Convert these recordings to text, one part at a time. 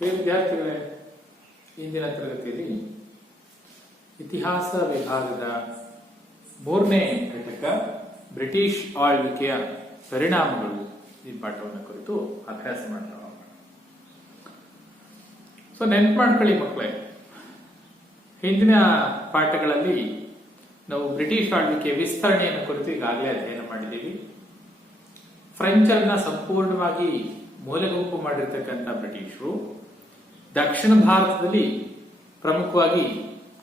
ವಿದ್ಯಾರ್ಥಿಗಳೇ, ಇಂದಿನ ತರಗತಿಯಲ್ಲಿ ಇತಿಹಾಸ ವಿಭಾಗದ 3ನೇ ಘಟಕ ಬ್ರಿಟಿಷ್ ಆಳ್ವಿಕೆಯ ಪರಿಣಾಮಗಳು ಈ ಪಾಠವನ್ನು ಕುರಿತು ಅಭ್ಯಾಸ ಮಾಡ್ತಾ ಹೋಗೋಣ. ನೆನ್ಪು ಮಾಡ್ಕೊಳ್ಳಿ ಮಕ್ಕಳೇ, ಹಿಂದಿನ ಪಾಠಗಳಲ್ಲಿ ನಾವು ಬ್ರಿಟಿಷ್ ಆಳ್ವಿಕೆಯ ವಿಸ್ತರಣೆಯನ್ನು ಕುರಿತು ಈಗಾಗಲೇ ಅಧ್ಯಯನ ಮಾಡಿದ್ದೀವಿ. ಫ್ರೆಂಚ್ ಅನ್ನ ಸಂಪೂರ್ಣವಾಗಿ ಮೂಲೆಗುಂಪು ಮಾಡಿರ್ತಕ್ಕಂಥ ಬ್ರಿಟಿಷರು ದಕ್ಷಿಣ ಭಾರತದಲ್ಲಿ ಪ್ರಮುಖವಾಗಿ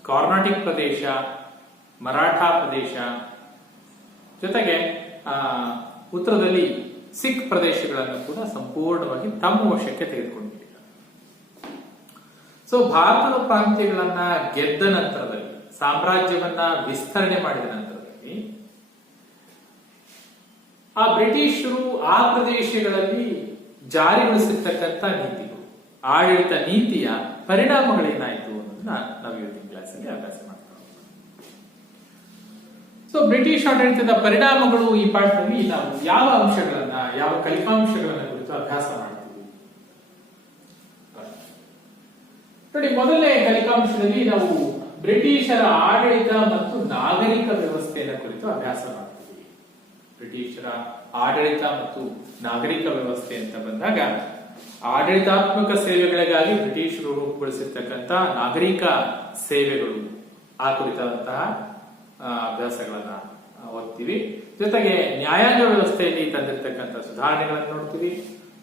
ಕಾರ್ನಾಟಿಕ್ ಪ್ರದೇಶ, ಮರಾಠಾ ಪ್ರದೇಶ ಜೊತೆಗೆ ಉತ್ತರದಲ್ಲಿ ಸಿಖ್ ಪ್ರದೇಶಗಳನ್ನು ಕೂಡ ಸಂಪೂರ್ಣವಾಗಿ ತಮ್ಮ ವಶಕ್ಕೆ ತೆಗೆದುಕೊಂಡಿದ್ದಾರೆ. ಭಾರತದ ಪ್ರಾಂತ್ಯಗಳನ್ನ ಗೆದ್ದ ನಂತರದಲ್ಲಿ, ಸಾಮ್ರಾಜ್ಯವನ್ನ ವಿಸ್ತರಣೆ ಮಾಡಿದ ನಂತರದಲ್ಲಿ ಆ ಬ್ರಿಟಿಷರು ಆ ಪ್ರದೇಶಗಳಲ್ಲಿ ಜಾರಿಗೊಳಿಸಿರ್ತಕ್ಕಂಥ ನೀತಿಗಳು, ಆಡಳಿತ ನೀತಿಯ ಪರಿಣಾಮಗಳೇನಾಯಿತು ಅನ್ನೋದನ್ನ ನಾವು ಇವತ್ತಿನ ಕ್ಲಾಸಲ್ಲಿ ಅಭ್ಯಾಸ ಮಾಡ್ತಾ ಹೋಗೋಣ. ಬ್ರಿಟಿಷ್ ಆಡಳಿತದ ಪರಿಣಾಮಗಳು ಈ ಪಾಠದಲ್ಲಿ ನಾವು ಯಾವ ಅಂಶಗಳನ್ನ, ಯಾವ ಕಲಿಕಾಂಶಗಳನ್ನ ಕುರಿತು ಅಭ್ಯಾಸ ಮಾಡ್ತೀವಿ ನೋಡಿ. ಮೊದಲನೇ ಕಲಿಕಾಂಶದಲ್ಲಿ ನಾವು ಬ್ರಿಟಿಷರ ಆಡಳಿತ ಮತ್ತು ನಾಗರಿಕ ವ್ಯವಸ್ಥೆಯ ಕುರಿತು ಅಭ್ಯಾಸ ಮಾಡ್ತೀವಿ. ಬ್ರಿಟಿಷರ ಆಡಳಿತ ಮತ್ತು ನಾಗರಿಕ ವ್ಯವಸ್ಥೆ ಅಂತ ಬಂದಾಗ ಆಡಳಿತಾತ್ಮಕ ಸೇವೆಗಳಿಗಾಗಿ ಬ್ರಿಟಿಷರು ರೂಪುಗೊಳಿಸಿರ್ತಕ್ಕಂಥ ನಾಗರಿಕ ಸೇವೆಗಳು, ಆ ಕುರಿತಾದಂತಹ ಅಭ್ಯಾಸಗಳನ್ನ ಓದ್ತೀವಿ. ಜೊತೆಗೆ ನ್ಯಾಯಾಂಗ ವ್ಯವಸ್ಥೆಯಲ್ಲಿ ತಂದಿರತಕ್ಕಂಥ ಸುಧಾರಣೆಗಳನ್ನು ನೋಡ್ತೀವಿ.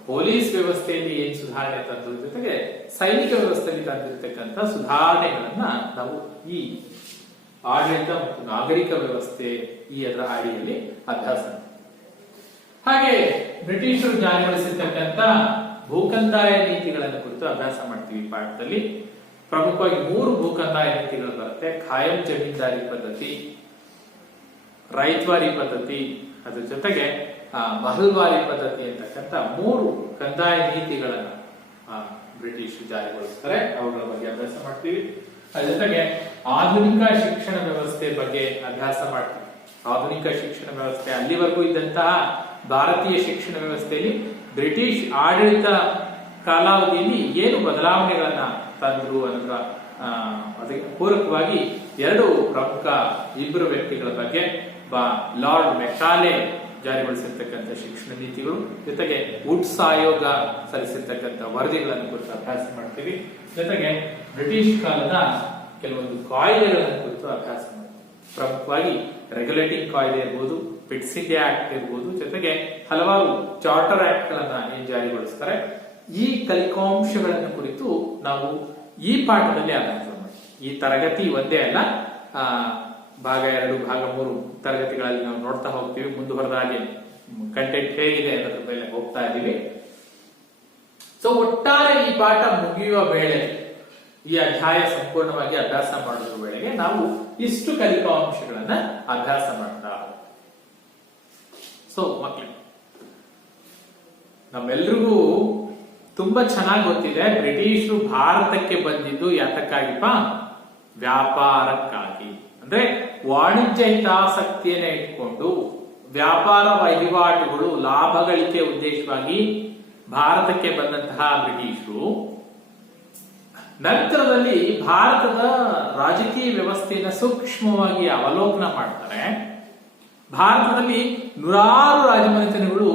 ಪೊಲೀಸ್ ವ್ಯವಸ್ಥೆಯಲ್ಲಿ ಏನ್ ಸುಧಾರಣೆ ತಂದ್ರ ಜೊತೆಗೆ ಸೈನಿಕ ವ್ಯವಸ್ಥೆಯಲ್ಲಿ ತಂದಿರತಕ್ಕಂಥ ಸುಧಾರಣೆಗಳನ್ನ ನಾವು ಈ ಆಡಳಿತ ಮತ್ತು ನಾಗರಿಕ ವ್ಯವಸ್ಥೆ ಈ ಅದರ ಅಡಿಯಲ್ಲಿ ಅಭ್ಯಾಸ. ಹಾಗೆ ಬ್ರಿಟಿಷರು ಜಾರಿಗೊಳಿಸಿರ್ತಕ್ಕಂಥ ಭೂಕಂದಾಯ ನೀತಿಗಳನ್ನು ಕುರಿತು ಅಭ್ಯಾಸ ಮಾಡ್ತೀವಿ ಪಾಠದಲ್ಲಿ. ಪ್ರಮುಖವಾಗಿ 3 ಭೂಕಂದಾಯ ನೀತಿಗಳು ಬರುತ್ತೆ: ಖಾಯಂ ಜಮೀನ್ದಾರಿ ಪದ್ಧತಿ, ರೈತ್ವಾರಿ ಪದ್ಧತಿ, ಅದ್ರ ಜೊತೆಗೆ ಮಹಲ್ವಾರಿ ಪದ್ಧತಿ ಅಂತಕ್ಕಂಥ 3 ಕಂದಾಯ ನೀತಿಗಳನ್ನ ಬ್ರಿಟಿಷ್ ಜಾರಿಗೊಳಿಸ್ತಾರೆ. ಅವುಗಳ ಬಗ್ಗೆ ಅಭ್ಯಾಸ ಮಾಡ್ತೀವಿ. ಅದ್ರ ಜೊತೆಗೆ ಆಧುನಿಕ ಶಿಕ್ಷಣ ವ್ಯವಸ್ಥೆ ಬಗ್ಗೆ ಅಭ್ಯಾಸ ಮಾಡ್ತೀವಿ. ಆಧುನಿಕ ಶಿಕ್ಷಣ ವ್ಯವಸ್ಥೆ, ಅಲ್ಲಿವರೆಗೂ ಇದ್ದಂತಹ ಭಾರತೀಯ ಶಿಕ್ಷಣ ವ್ಯವಸ್ಥೆಯಲ್ಲಿ ಬ್ರಿಟಿಷ್ ಆಡಳಿತ ಕಾಲಾವಧಿಯಲ್ಲಿ ಏನು ಬದಲಾವಣೆಗಳನ್ನ ತಂದ್ರು ಅನ್ನೋದ್ರ ಅದಕ್ಕೆ ಪೂರಕವಾಗಿ 2 ಪ್ರಮುಖ ಇಬ್ಬರು ವ್ಯಕ್ತಿಗಳ ಬಗ್ಗೆ, ಲಾರ್ಡ್ ಮೆಕಾಲೆ ಜಾರಿಗೊಳಿಸಿರ್ತಕ್ಕಂಥ ಶಿಕ್ಷಣ ನೀತಿಗಳು, ಜೊತೆಗೆ ವುಡ್ಸ್ ಆಯೋಗ ಸಲ್ಲಿಸಿರ್ತಕ್ಕಂಥ ವರದಿಗಳನ್ನು ಕುರಿತು ಅಭ್ಯಾಸ ಮಾಡ್ತೀವಿ. ಜೊತೆಗೆ ಬ್ರಿಟಿಷ್ ಕಾಲದ ಕೆಲವೊಂದು ಕಾಯ್ದೆಗಳನ್ನು ಕುರಿತು ಅಭ್ಯಾಸ ಮಾಡ್ತೀವಿ. ಪ್ರಮುಖವಾಗಿ ರೆಗ್ಯುಲೇಟಿಂಗ್ ಕಾಯ್ದೆ ಇರ್ಬೋದು, ಪಿಟ್ಸ್ ಇಂಡಿಯಾ ಆಕ್ಟ್ ಇರ್ಬೋದು, ಜೊತೆಗೆ ಹಲವಾರು ಚಾರ್ಟರ್ ಆಕ್ಟ್ ಗಳನ್ನ ಏನ್ ಜಾರಿಗೊಳಿಸ್ತಾರೆ, ಈ ಕಲಿಕಾಂಶಗಳನ್ನು ಕುರಿತು ನಾವು ಈ ಪಾಠದಲ್ಲಿ ಅಭ್ಯಾಸ ಮಾಡ್ತೀವಿ. ಈ ತರಗತಿ ಒಂದೇ ಅಲ್ಲ, ಭಾಗ 2, ಭಾಗ 3 ತರಗತಿಗಳಲ್ಲಿ ನಾವು ನೋಡ್ತಾ ಹೋಗ್ತೀವಿ. ಮುಂದುವರೆದ ಹಾಗೆ ಕಂಟೆಂಟ್ ಹೇಗಿದೆ ಅನ್ನೋದ್ರ ಮೇಲೆ ಹೋಗ್ತಾ ಇದ್ದೀವಿ. ಒಟ್ಟಾರೆ ಈ ಪಾಠ ಮುಗಿಯುವ ವೇಳೆ, ಈ ಅಧ್ಯಾಯ ಸಂಪೂರ್ಣವಾಗಿ ಅಭ್ಯಾಸ ಮಾಡುವ ವೇಳೆಗೆ ನಾವು ಇಷ್ಟು ಕಲಿಕಾಂಶಗಳನ್ನ ಅಭ್ಯಾಸ ಮಾಡ್ತಾ. ಮಕ್ಕಳು, ನಮ್ಮೆಲ್ರಿಗೂ ತುಂಬಾ ಚೆನ್ನಾಗಿ ಗೊತ್ತಿದೆ, ಬ್ರಿಟಿಷರು ಭಾರತಕ್ಕೆ ಬಂದಿದ್ದು ಯಾತಕ್ಕಾಗಿಪ್ಪ? ವ್ಯಾಪಾರಕ್ಕಾಗಿ. ಅಂದ್ರೆ ವಾಣಿಜ್ಯ ಹಿತಾಸಕ್ತಿಯನ್ನ ಇಟ್ಕೊಂಡು ವ್ಯಾಪಾರ ವಹಿವಾಟುಗಳು, ಲಾಭ ಗಳಿಕೆ ಉದ್ದೇಶವಾಗಿ ಭಾರತಕ್ಕೆ ಬಂದಂತಹ ಬ್ರಿಟಿಷರು ನಂತರದಲ್ಲಿ ಭಾರತದ ರಾಜಕೀಯ ವ್ಯವಸ್ಥೆಯನ್ನ ಸೂಕ್ಷ್ಮವಾಗಿ ಅವಲೋಕನ ಮಾಡ್ತಾರೆ. ಭಾರತದಲ್ಲಿ ನೂರಾರು ರಾಜಮನೆತನಗಳು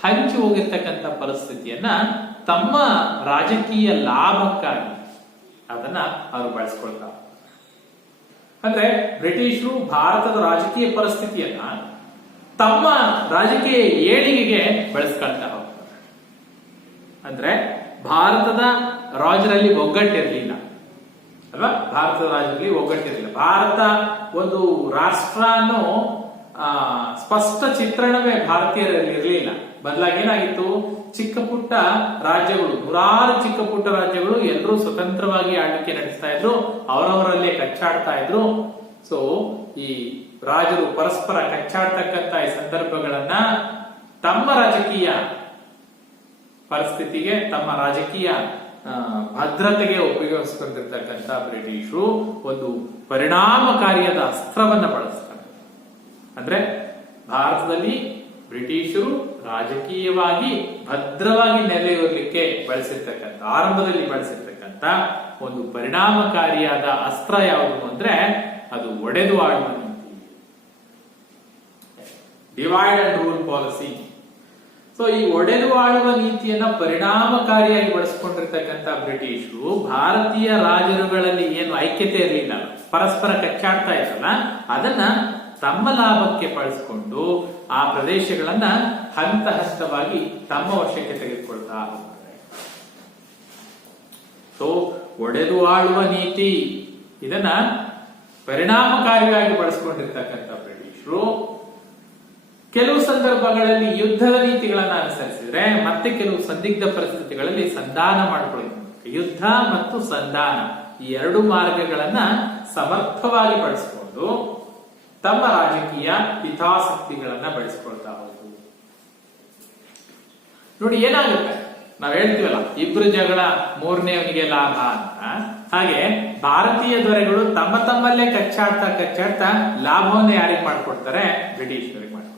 ಹಂಚಿ ಹೋಗಿರ್ತಕ್ಕಂಥ ಪರಿಸ್ಥಿತಿಯನ್ನ ತಮ್ಮ ರಾಜಕೀಯ ಲಾಭಕ್ಕಾಗಿ ಅದನ್ನ ಅವರು ಬಳಸ್ಕೊಳ್ತಾರೆ. ಅಂದ್ರೆ ಬ್ರಿಟಿಷರು ಭಾರತದ ರಾಜಕೀಯ ಪರಿಸ್ಥಿತಿಯನ್ನ ತಮ್ಮ ರಾಜಕೀಯ ಏಳಿಗೆಗೆ ಬಳಸ್ಕೊಳ್ತಾ ಹೋಗ್ತಾರೆ. ಅಂದ್ರೆ ಭಾರತದ ರಾಜರಲ್ಲಿ ಒಗ್ಗಟ್ಟಿರಲಿಲ್ಲ ಅಲ್ವಾ? ಭಾರತದ ರಾಜರಲ್ಲಿ ಒಗ್ಗಟ್ಟಿರಲಿಲ್ಲ. ಭಾರತ ಒಂದು ರಾಷ್ಟ್ರ ಅನ್ನೋ ಸ್ಪಷ್ಟ ಚಿತ್ರಣವೇ ಭಾರತೀಯರಲ್ಲಿ ಇರಲಿಲ್ಲ. ಬದಲಾಗಿ ಏನಾಗಿತ್ತು, ಚಿಕ್ಕ ಪುಟ್ಟ ರಾಜ್ಯಗಳು, ನೂರಾರು ಚಿಕ್ಕ ಪುಟ್ಟ ರಾಜ್ಯಗಳು ಎಲ್ಲರೂ ಸ್ವತಂತ್ರವಾಗಿ ಆಳ್ವಿಕೆ ನಡೆಸ್ತಾ ಇದ್ರು, ಅವರವರಲ್ಲೇ ಕಚ್ಚಾಡ್ತಾ ಇದ್ರು. ಈ ರಾಜರು ಪರಸ್ಪರ ಕಚ್ಚಾಡ್ತಕ್ಕಂತ ಈ ಸಂದರ್ಭಗಳನ್ನ ತಮ್ಮ ರಾಜಕೀಯ ಪರಿಸ್ಥಿತಿಗೆ, ತಮ್ಮ ರಾಜಕೀಯ ಭದ್ರತೆಗೆ ಉಪಯೋಗಿಸಿಕೊಂಡಿರ್ತಕ್ಕಂಥ ಬ್ರಿಟಿಷರು ಒಂದು ಪರಿಣಾಮಕಾರಿಯಾದ ಅಸ್ತ್ರವನ್ನ ಬಳಸ್ತಾರೆ. ಅಂದ್ರೆ ಭಾರತದಲ್ಲಿ ಬ್ರಿಟಿಷರು ರಾಜಕೀಯವಾಗಿ ಭದ್ರವಾಗಿ ನೆಲೆಯೂರಲಿಕ್ಕೆ ಬಳಸಿರ್ತಕ್ಕಂಥ, ಆರಂಭದಲ್ಲಿ ಬಳಸಿರ್ತಕ್ಕಂಥ ಒಂದು ಪರಿಣಾಮಕಾರಿಯಾದ ಅಸ್ತ್ರ ಯಾವುದು ಅಂದ್ರೆ ಅದು ಒಡೆದು ಆಳುವ ನೀತಿ, divide and rule policy. So ಈ ಒಡೆದು ಆಳುವ ನೀತಿಯನ್ನ ಪರಿಣಾಮಕಾರಿಯಾಗಿ ಬಳಸಿಕೊಂಡಿರ್ತಕ್ಕಂಥ ಬ್ರಿಟಿಷರು ಭಾರತೀಯ ರಾಜರುಗಳಲ್ಲಿ ಏನು ಐಕ್ಯತೆ ಇರಲಿಲ್ಲ, ಪರಸ್ಪರ ಕಚ್ಚಾಡ್ತಾ ಇರಲ್ಲ, ಅದನ್ನ ತಮ್ಮ ಲಾಭಕ್ಕೆ ಬಳಸಿಕೊಂಡು ಆ ಪ್ರದೇಶಗಳನ್ನ ಹಂತ ಹಂತವಾಗಿ ತಮ್ಮ ವಶಕ್ಕೆ ತೆಗೆದುಕೊಳ್ತಾ ಹೋಗ್ತಾರೆ. ಸೊ ಒಡೆದು ಆಳುವ ನೀತಿ ಇದನ್ನ ಪರಿಣಾಮಕಾರಿಯಾಗಿ ಬಳಸಿಕೊಂಡಿರ್ತಕ್ಕಂಥ ಬ್ರಿಟಿಷರು ಕೆಲವು ಸಂದರ್ಭಗಳಲ್ಲಿ ಯುದ್ಧದ ನೀತಿಗಳನ್ನ ಅನುಸರಿಸಿದ್ರೆ, ಮತ್ತೆ ಕೆಲವು ಸಂದಿಗ್ಧ ಪರಿಸ್ಥಿತಿಗಳಲ್ಲಿ ಸಂಧಾನ ಮಾಡಿಕೊಳ್ಳೋದು. ಯುದ್ಧ ಮತ್ತು ಸಂಧಾನ ಈ ಎರಡು ಮಾರ್ಗಗಳನ್ನ ಸಮರ್ಥವಾಗಿ ಬಳಸಿಕೊಂಡು ತಮ್ಮ ರಾಜಕೀಯ ಹಿತಾಸಕ್ತಿಗಳನ್ನ ಬೆಳೆಸಿಕೊಳ್ತಾ ಹೋಗುದು. ನೋಡಿ ಏನಾಗುತ್ತೆ, ನಾವ್ ಹೇಳ್ತೀವಲ್ಲ ಇಬ್ರು ಜಗಳ ಮೂರನೇವನಿಗೆ ಲಾಭ ಅಂತ. ಹಾಗೆ ಭಾರತೀಯ ದೊರೆಗಳು ತಮ್ಮ ತಮ್ಮಲ್ಲೇ ಕಚ್ಚಾಡ್ತಾ ಲಾಭವನ್ನು ಯಾರಿಗೆ ಮಾಡ್ಕೊಡ್ತಾರೆ? ಬ್ರಿಟಿಷರಿಗೆ ಮಾಡ್ಕೊಡ್ತಾರೆ.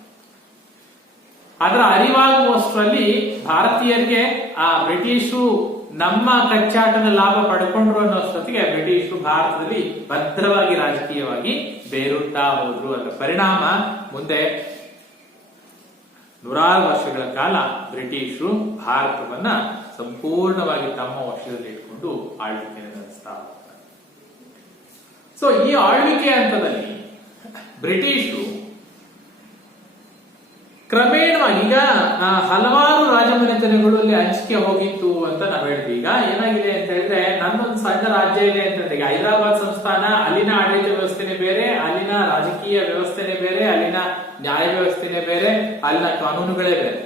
ಅದರ ಅರಿವಾಗುವಷ್ಟರಲ್ಲಿ ಭಾರತೀಯರಿಗೆ ಆ ಬ್ರಿಟಿಷರು ನಮ್ಮ ಕಚ್ಚಾಟದ ಲಾಭ ಪಡ್ಕೊಂಡ್ರು ಅನ್ನೋಷ್ಟೊತ್ತಿಗೆ ಬ್ರಿಟಿಷರು ಭಾರತದಲ್ಲಿ ಭದ್ರವಾಗಿ ರಾಜಕೀಯವಾಗಿ ಬೇರುತ್ತಾ ಹೋದ್ರು. ಅದರ ಪರಿಣಾಮ ಮುಂದೆ ನೂರಾರು ವರ್ಷಗಳ ಕಾಲ ಬ್ರಿಟಿಷರು ಭಾರತವನ್ನ ಸಂಪೂರ್ಣವಾಗಿ ತಮ್ಮ ವಶದಲ್ಲಿ ಇಟ್ಕೊಂಡು ಆಳ್ವಿಕೆ ನಡೆಸ್ತಾ ಹೋಗ್ತಾರೆ. ಸೊ ಈ ಆಳ್ವಿಕೆ ಹಂತದಲ್ಲಿ ಬ್ರಿಟಿಷರು ಕ್ರಮೇಣವಾಗಿ ಈಗ ಹಲವಾರು ರಾಜಮನೆತನಗಳು ಅಲ್ಲಿ ಹಂಚಿಕೆ ಹೋಗಿತ್ತು ಅಂತ ನಾವ್ ಹೇಳಿದ್ವಿ. ಈಗ ಏನಾಗಿದೆ ಅಂತ ಹೇಳಿದ್ರೆ, ನನ್ನೊಂದು ಸಣ್ಣ ರಾಜ್ಯ ಇದೆ ಅಂತ ಹೇಳಿದ್ರೆ, ಈಗ ಹೈದರಾಬಾದ್ ಸಂಸ್ಥಾನ, ಅಲ್ಲಿನ ಆಡಳಿತ ವ್ಯವಸ್ಥೆನೆ ಬೇರೆ, ಅಲ್ಲಿನ ರಾಜಕೀಯ ವ್ಯವಸ್ಥೆನೆ ಬೇರೆ, ಅಲ್ಲಿನ ನ್ಯಾಯ ವ್ಯವಸ್ಥೆನೆ ಬೇರೆ, ಅಲ್ಲಿನ ಕಾನೂನುಗಳೇ ಬೇರೆ.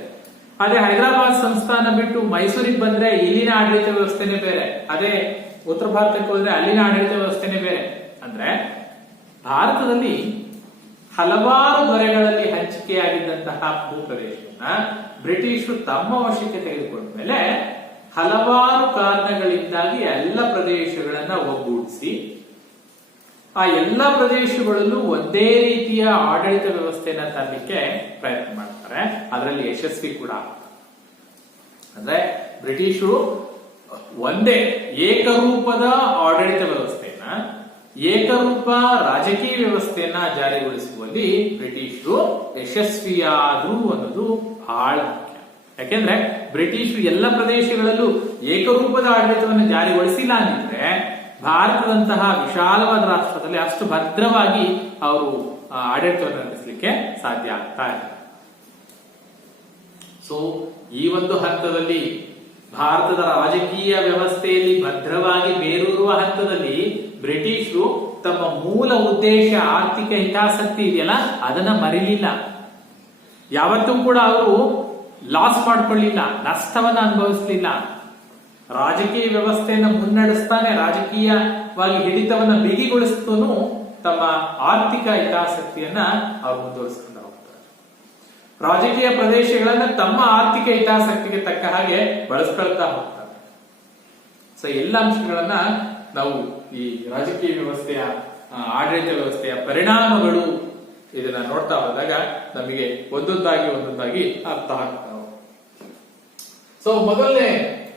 ಅದೇ ಹೈದರಾಬಾದ್ ಸಂಸ್ಥಾನ ಬಿಟ್ಟು ಮೈಸೂರಿಗೆ ಬಂದ್ರೆ ಇಲ್ಲಿನ ಆಡಳಿತ ವ್ಯವಸ್ಥೆನೆ ಬೇರೆ, ಅದೇ ಉತ್ತರ ಭಾರತಕ್ಕೆ ಹೋದ್ರೆ ಅಲ್ಲಿನ ಆಡಳಿತ ವ್ಯವಸ್ಥೆನೆ ಬೇರೆ. ಅಂದ್ರೆ ಭಾರತದಲ್ಲಿ ಹಲವಾರು ದೊರೆಗಳಲ್ಲಿ ಹಂಚಿಕೆಯಾಗಿದ್ದಂತಹ ಭೂಪ್ರದೇಶವನ್ನ ಬ್ರಿಟಿಷರು ತಮ್ಮ ವಶಕ್ಕೆ ತೆಗೆದುಕೊಂಡ ಮೇಲೆ ಹಲವಾರು ಕಾರಣಗಳಿಂದಾಗಿ ಎಲ್ಲ ಪ್ರದೇಶಗಳನ್ನ ಒಗ್ಗೂಡಿಸಿ ಆ ಎಲ್ಲ ಪ್ರದೇಶಗಳಲ್ಲೂ ಒಂದೇ ರೀತಿಯ ಆಡಳಿತ ವ್ಯವಸ್ಥೆಯನ್ನ ತರಲಿಕ್ಕೆ ಪ್ರಯತ್ನ ಮಾಡ್ತಾರೆ. ಅದರಲ್ಲಿ ಯಶಸ್ವಿ ಕೂಡ. ಅಂದ್ರೆ ಬ್ರಿಟಿಷರು ಒಂದೇ ಏಕರೂಪದ ಆಡಳಿತ ವ್ಯವಸ್ಥೆಯನ್ನ, ಏಕರೂಪ ರಾಜಕೀಯ ವ್ಯವಸ್ಥೆಯನ್ನ ಜಾರಿಗೊಳಿಸುವಲ್ಲಿ ಬ್ರಿಟಿಷರು ಯಶಸ್ವಿಯಾದ್ರು ಅನ್ನೋದು ಬಹಳ ಮುಖ್ಯ. ಯಾಕೆಂದ್ರೆ ಬ್ರಿಟಿಷರು ಎಲ್ಲ ಪ್ರದೇಶಗಳಲ್ಲೂ ಏಕರೂಪದ ಆಡಳಿತವನ್ನು ಜಾರಿಗೊಳಿಸಿಲ್ಲ ಅಂದಿದ್ರೆ ಭಾರತದಂತಹ ವಿಶಾಲವಾದ ರಾಷ್ಟ್ರದಲ್ಲಿ ಅಷ್ಟು ಭದ್ರವಾಗಿ ಅವರು ಆಡಳಿತವನ್ನು ನಡೆಸಲಿಕ್ಕೆ ಸಾಧ್ಯ ಆಗ್ತಾ ಇಲ್ಲ. ಸೊ ಈ ಒಂದು ಹಂತದಲ್ಲಿ ಭಾರತದ ರಾಜಕೀಯ ವ್ಯವಸ್ಥೆಯಲ್ಲಿ ಭದ್ರವಾಗಿ ಬೇರೂರುವ ಹಂತದಲ್ಲಿ ಬ್ರಿಟಿಷರು ತಮ್ಮ ಮೂಲ ಉದ್ದೇಶ ಆರ್ಥಿಕ ಹಿತಾಸಕ್ತಿ ಇದೆಯಲ್ಲ ಅದನ್ನ ಮರಿಲಿಲ್ಲ. ಯಾವತ್ತೂ ಕೂಡ ಅವರು ಲಾಸ್ ಮಾಡ್ಕೊಳ್ಳಿಲ್ಲ, ನಷ್ಟವನ್ನ ಅನುಭವಿಸಲಿಲ್ಲ. ರಾಜಕೀಯ ವ್ಯವಸ್ಥೆಯನ್ನು ಮುನ್ನಡೆಸ್ತಾನೆ ರಾಜಕೀಯವಾಗಿ ಹಿಡಿತವನ್ನ ಬಿಗಿಗೊಳಿಸ್ತೂ ತಮ್ಮ ಆರ್ಥಿಕ ಹಿತಾಸಕ್ತಿಯನ್ನ ಅವರು ಮುಂದುವರಿಸಿಕೊಂಡು ಹೋಗ್ತಾರೆ. ರಾಜಕೀಯ ಪ್ರದೇಶಗಳನ್ನ ತಮ್ಮ ಆರ್ಥಿಕ ಹಿತಾಸಕ್ತಿಗೆ ತಕ್ಕ ಹಾಗೆ ಬಳಸ್ಕೊಳ್ತಾ ಹೋಗ್ತಾರೆ. ಸೊ ಎಲ್ಲ ಅಂಶಗಳನ್ನ ನಾವು ಈ ರಾಜಕೀಯ ವ್ಯವಸ್ಥೆಯ ಆಡಳಿತ ವ್ಯವಸ್ಥೆಯ ಪರಿಣಾಮಗಳು ಇದನ್ನ ನೋಡ್ತಾ ಹೋದಾಗ ನಮಗೆ ಒಂದೊಂದಾಗಿ ಅರ್ಥ ಆಗ್ತಾವೆ. ಸೊ ಮೊದಲನೇ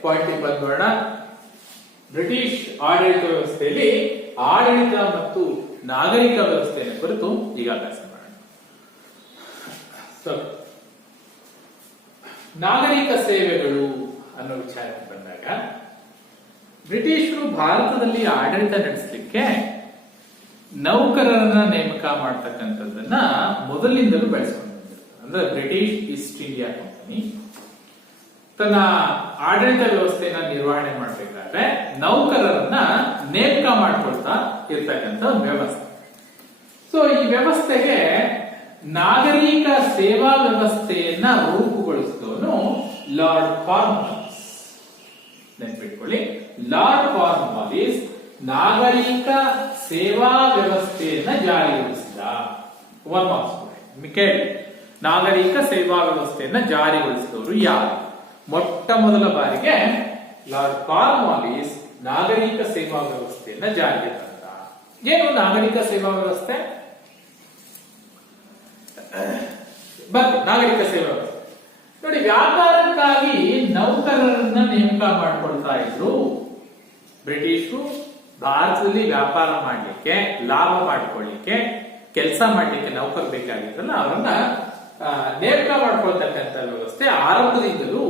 ಪಾಯಿಂಟ್ ಬಂದ್ಬಿಡೋಣ. ಬ್ರಿಟಿಷ್ ಆಡಳಿತ ವ್ಯವಸ್ಥೆಯಲ್ಲಿ ಆಡಳಿತ ಮತ್ತು ನಾಗರಿಕ ವ್ಯವಸ್ಥೆಯನ್ನು ಕುರಿತು ಈಗ ಅಭ್ಯಾಸ ಮಾಡೋಣ. ಸೊ ನಾಗರಿಕ ಸೇವೆಗಳು ಅನ್ನೋ ವಿಚಾರಕ್ಕೆ ಬಂದಾಗ ಬ್ರಿಟಿಷರು ಭಾರತದಲ್ಲಿ ಆಡಳಿತ ನಡೆಸಲಿಕ್ಕೆ ನೌಕರರನ್ನ ನೇಮಕ ಮಾಡ್ತಕ್ಕಂಥದ್ದನ್ನ ಮೊದಲಿಂದಲೂ ಬೆಳೆಸ್ಕೊಂಡಿದ್ದಾರೆ. ಅಂದ್ರೆ ಬ್ರಿಟಿಷ್ ಈಸ್ಟ್ ಇಂಡಿಯಾ ಕಂಪನಿ ತನ್ನ ಆಡಳಿತ ವ್ಯವಸ್ಥೆಯನ್ನ ನಿರ್ವಹಣೆ ಮಾಡಬೇಕಾದ್ರೆ ನೌಕರರನ್ನ ನೇಮಕ ಮಾಡ್ಕೊಳ್ತಾ ಇರ್ತಕ್ಕಂಥ ಒಂದು ವ್ಯವಸ್ಥೆ. ಸೊ ಈ ವ್ಯವಸ್ಥೆಗೆ ನಾಗರಿಕ ಸೇವಾ ವ್ಯವಸ್ಥೆಯನ್ನ ರೂಪುಗೊಳಿಸಿದವನು ಲಾರ್ಡ್ ಕಾರ್ನ್ವಾಲಿಸ್. ನೆನ್ಪಿಟ್ಕೊಳ್ಳಿ, ಲಾರ್ಡ್ ಕಾರ್ನ್ವಾಲಿಸ್ ನಾಗರಿಕ ಸೇವಾ ವ್ಯವಸ್ಥೆಯನ್ನ ಜಾರಿಗೊಳಿಸಿದ. ಕೇಳಿ, ನಾಗರಿಕ ಸೇವಾ ವ್ಯವಸ್ಥೆಯನ್ನ ಜಾರಿಗೊಳಿಸಿದವರು ಯಾರು? ಮೊಟ್ಟ ಮೊದಲ ಬಾರಿಗೆ ಲಾರ್ಡ್ ಕಾರ್ನ್ವಾಲಿಸ್ ನಾಗರಿಕ ಸೇವಾ ವ್ಯವಸ್ಥೆಯನ್ನ ಜಾರಿಗೆ ತಂದ. ಏನು ನಾಗರಿಕ ಸೇವಾ ವ್ಯವಸ್ಥೆ? ನಾಗರಿಕ ಸೇವಾ ವ್ಯವಸ್ಥೆ ನೋಡಿ, ವ್ಯಾಪಾರಕ್ಕಾಗಿ ನೌಕರರನ್ನ ನೇಮಕ ಮಾಡ್ಕೊಳ್ತಾ ಇದ್ರು ಬ್ರಿಟಿಷರು. ಭಾರತದಲ್ಲಿ ವ್ಯಾಪಾರ ಮಾಡ್ಲಿಕ್ಕೆ, ಲಾಭ ಮಾಡ್ಕೊಳ್ಳಿಕ್ಕೆ, ಕೆಲಸ ಮಾಡ್ಲಿಕ್ಕೆ ನೌಕರ್ ಬೇಕಾಗಿತ್ತಲ್ಲ, ಅವರನ್ನ ನೇಮಕ ಮಾಡ್ಕೊಳ್ತಕ್ಕಂಥ ವ್ಯವಸ್ಥೆ ಆರಂಭದಿಂದಲೂ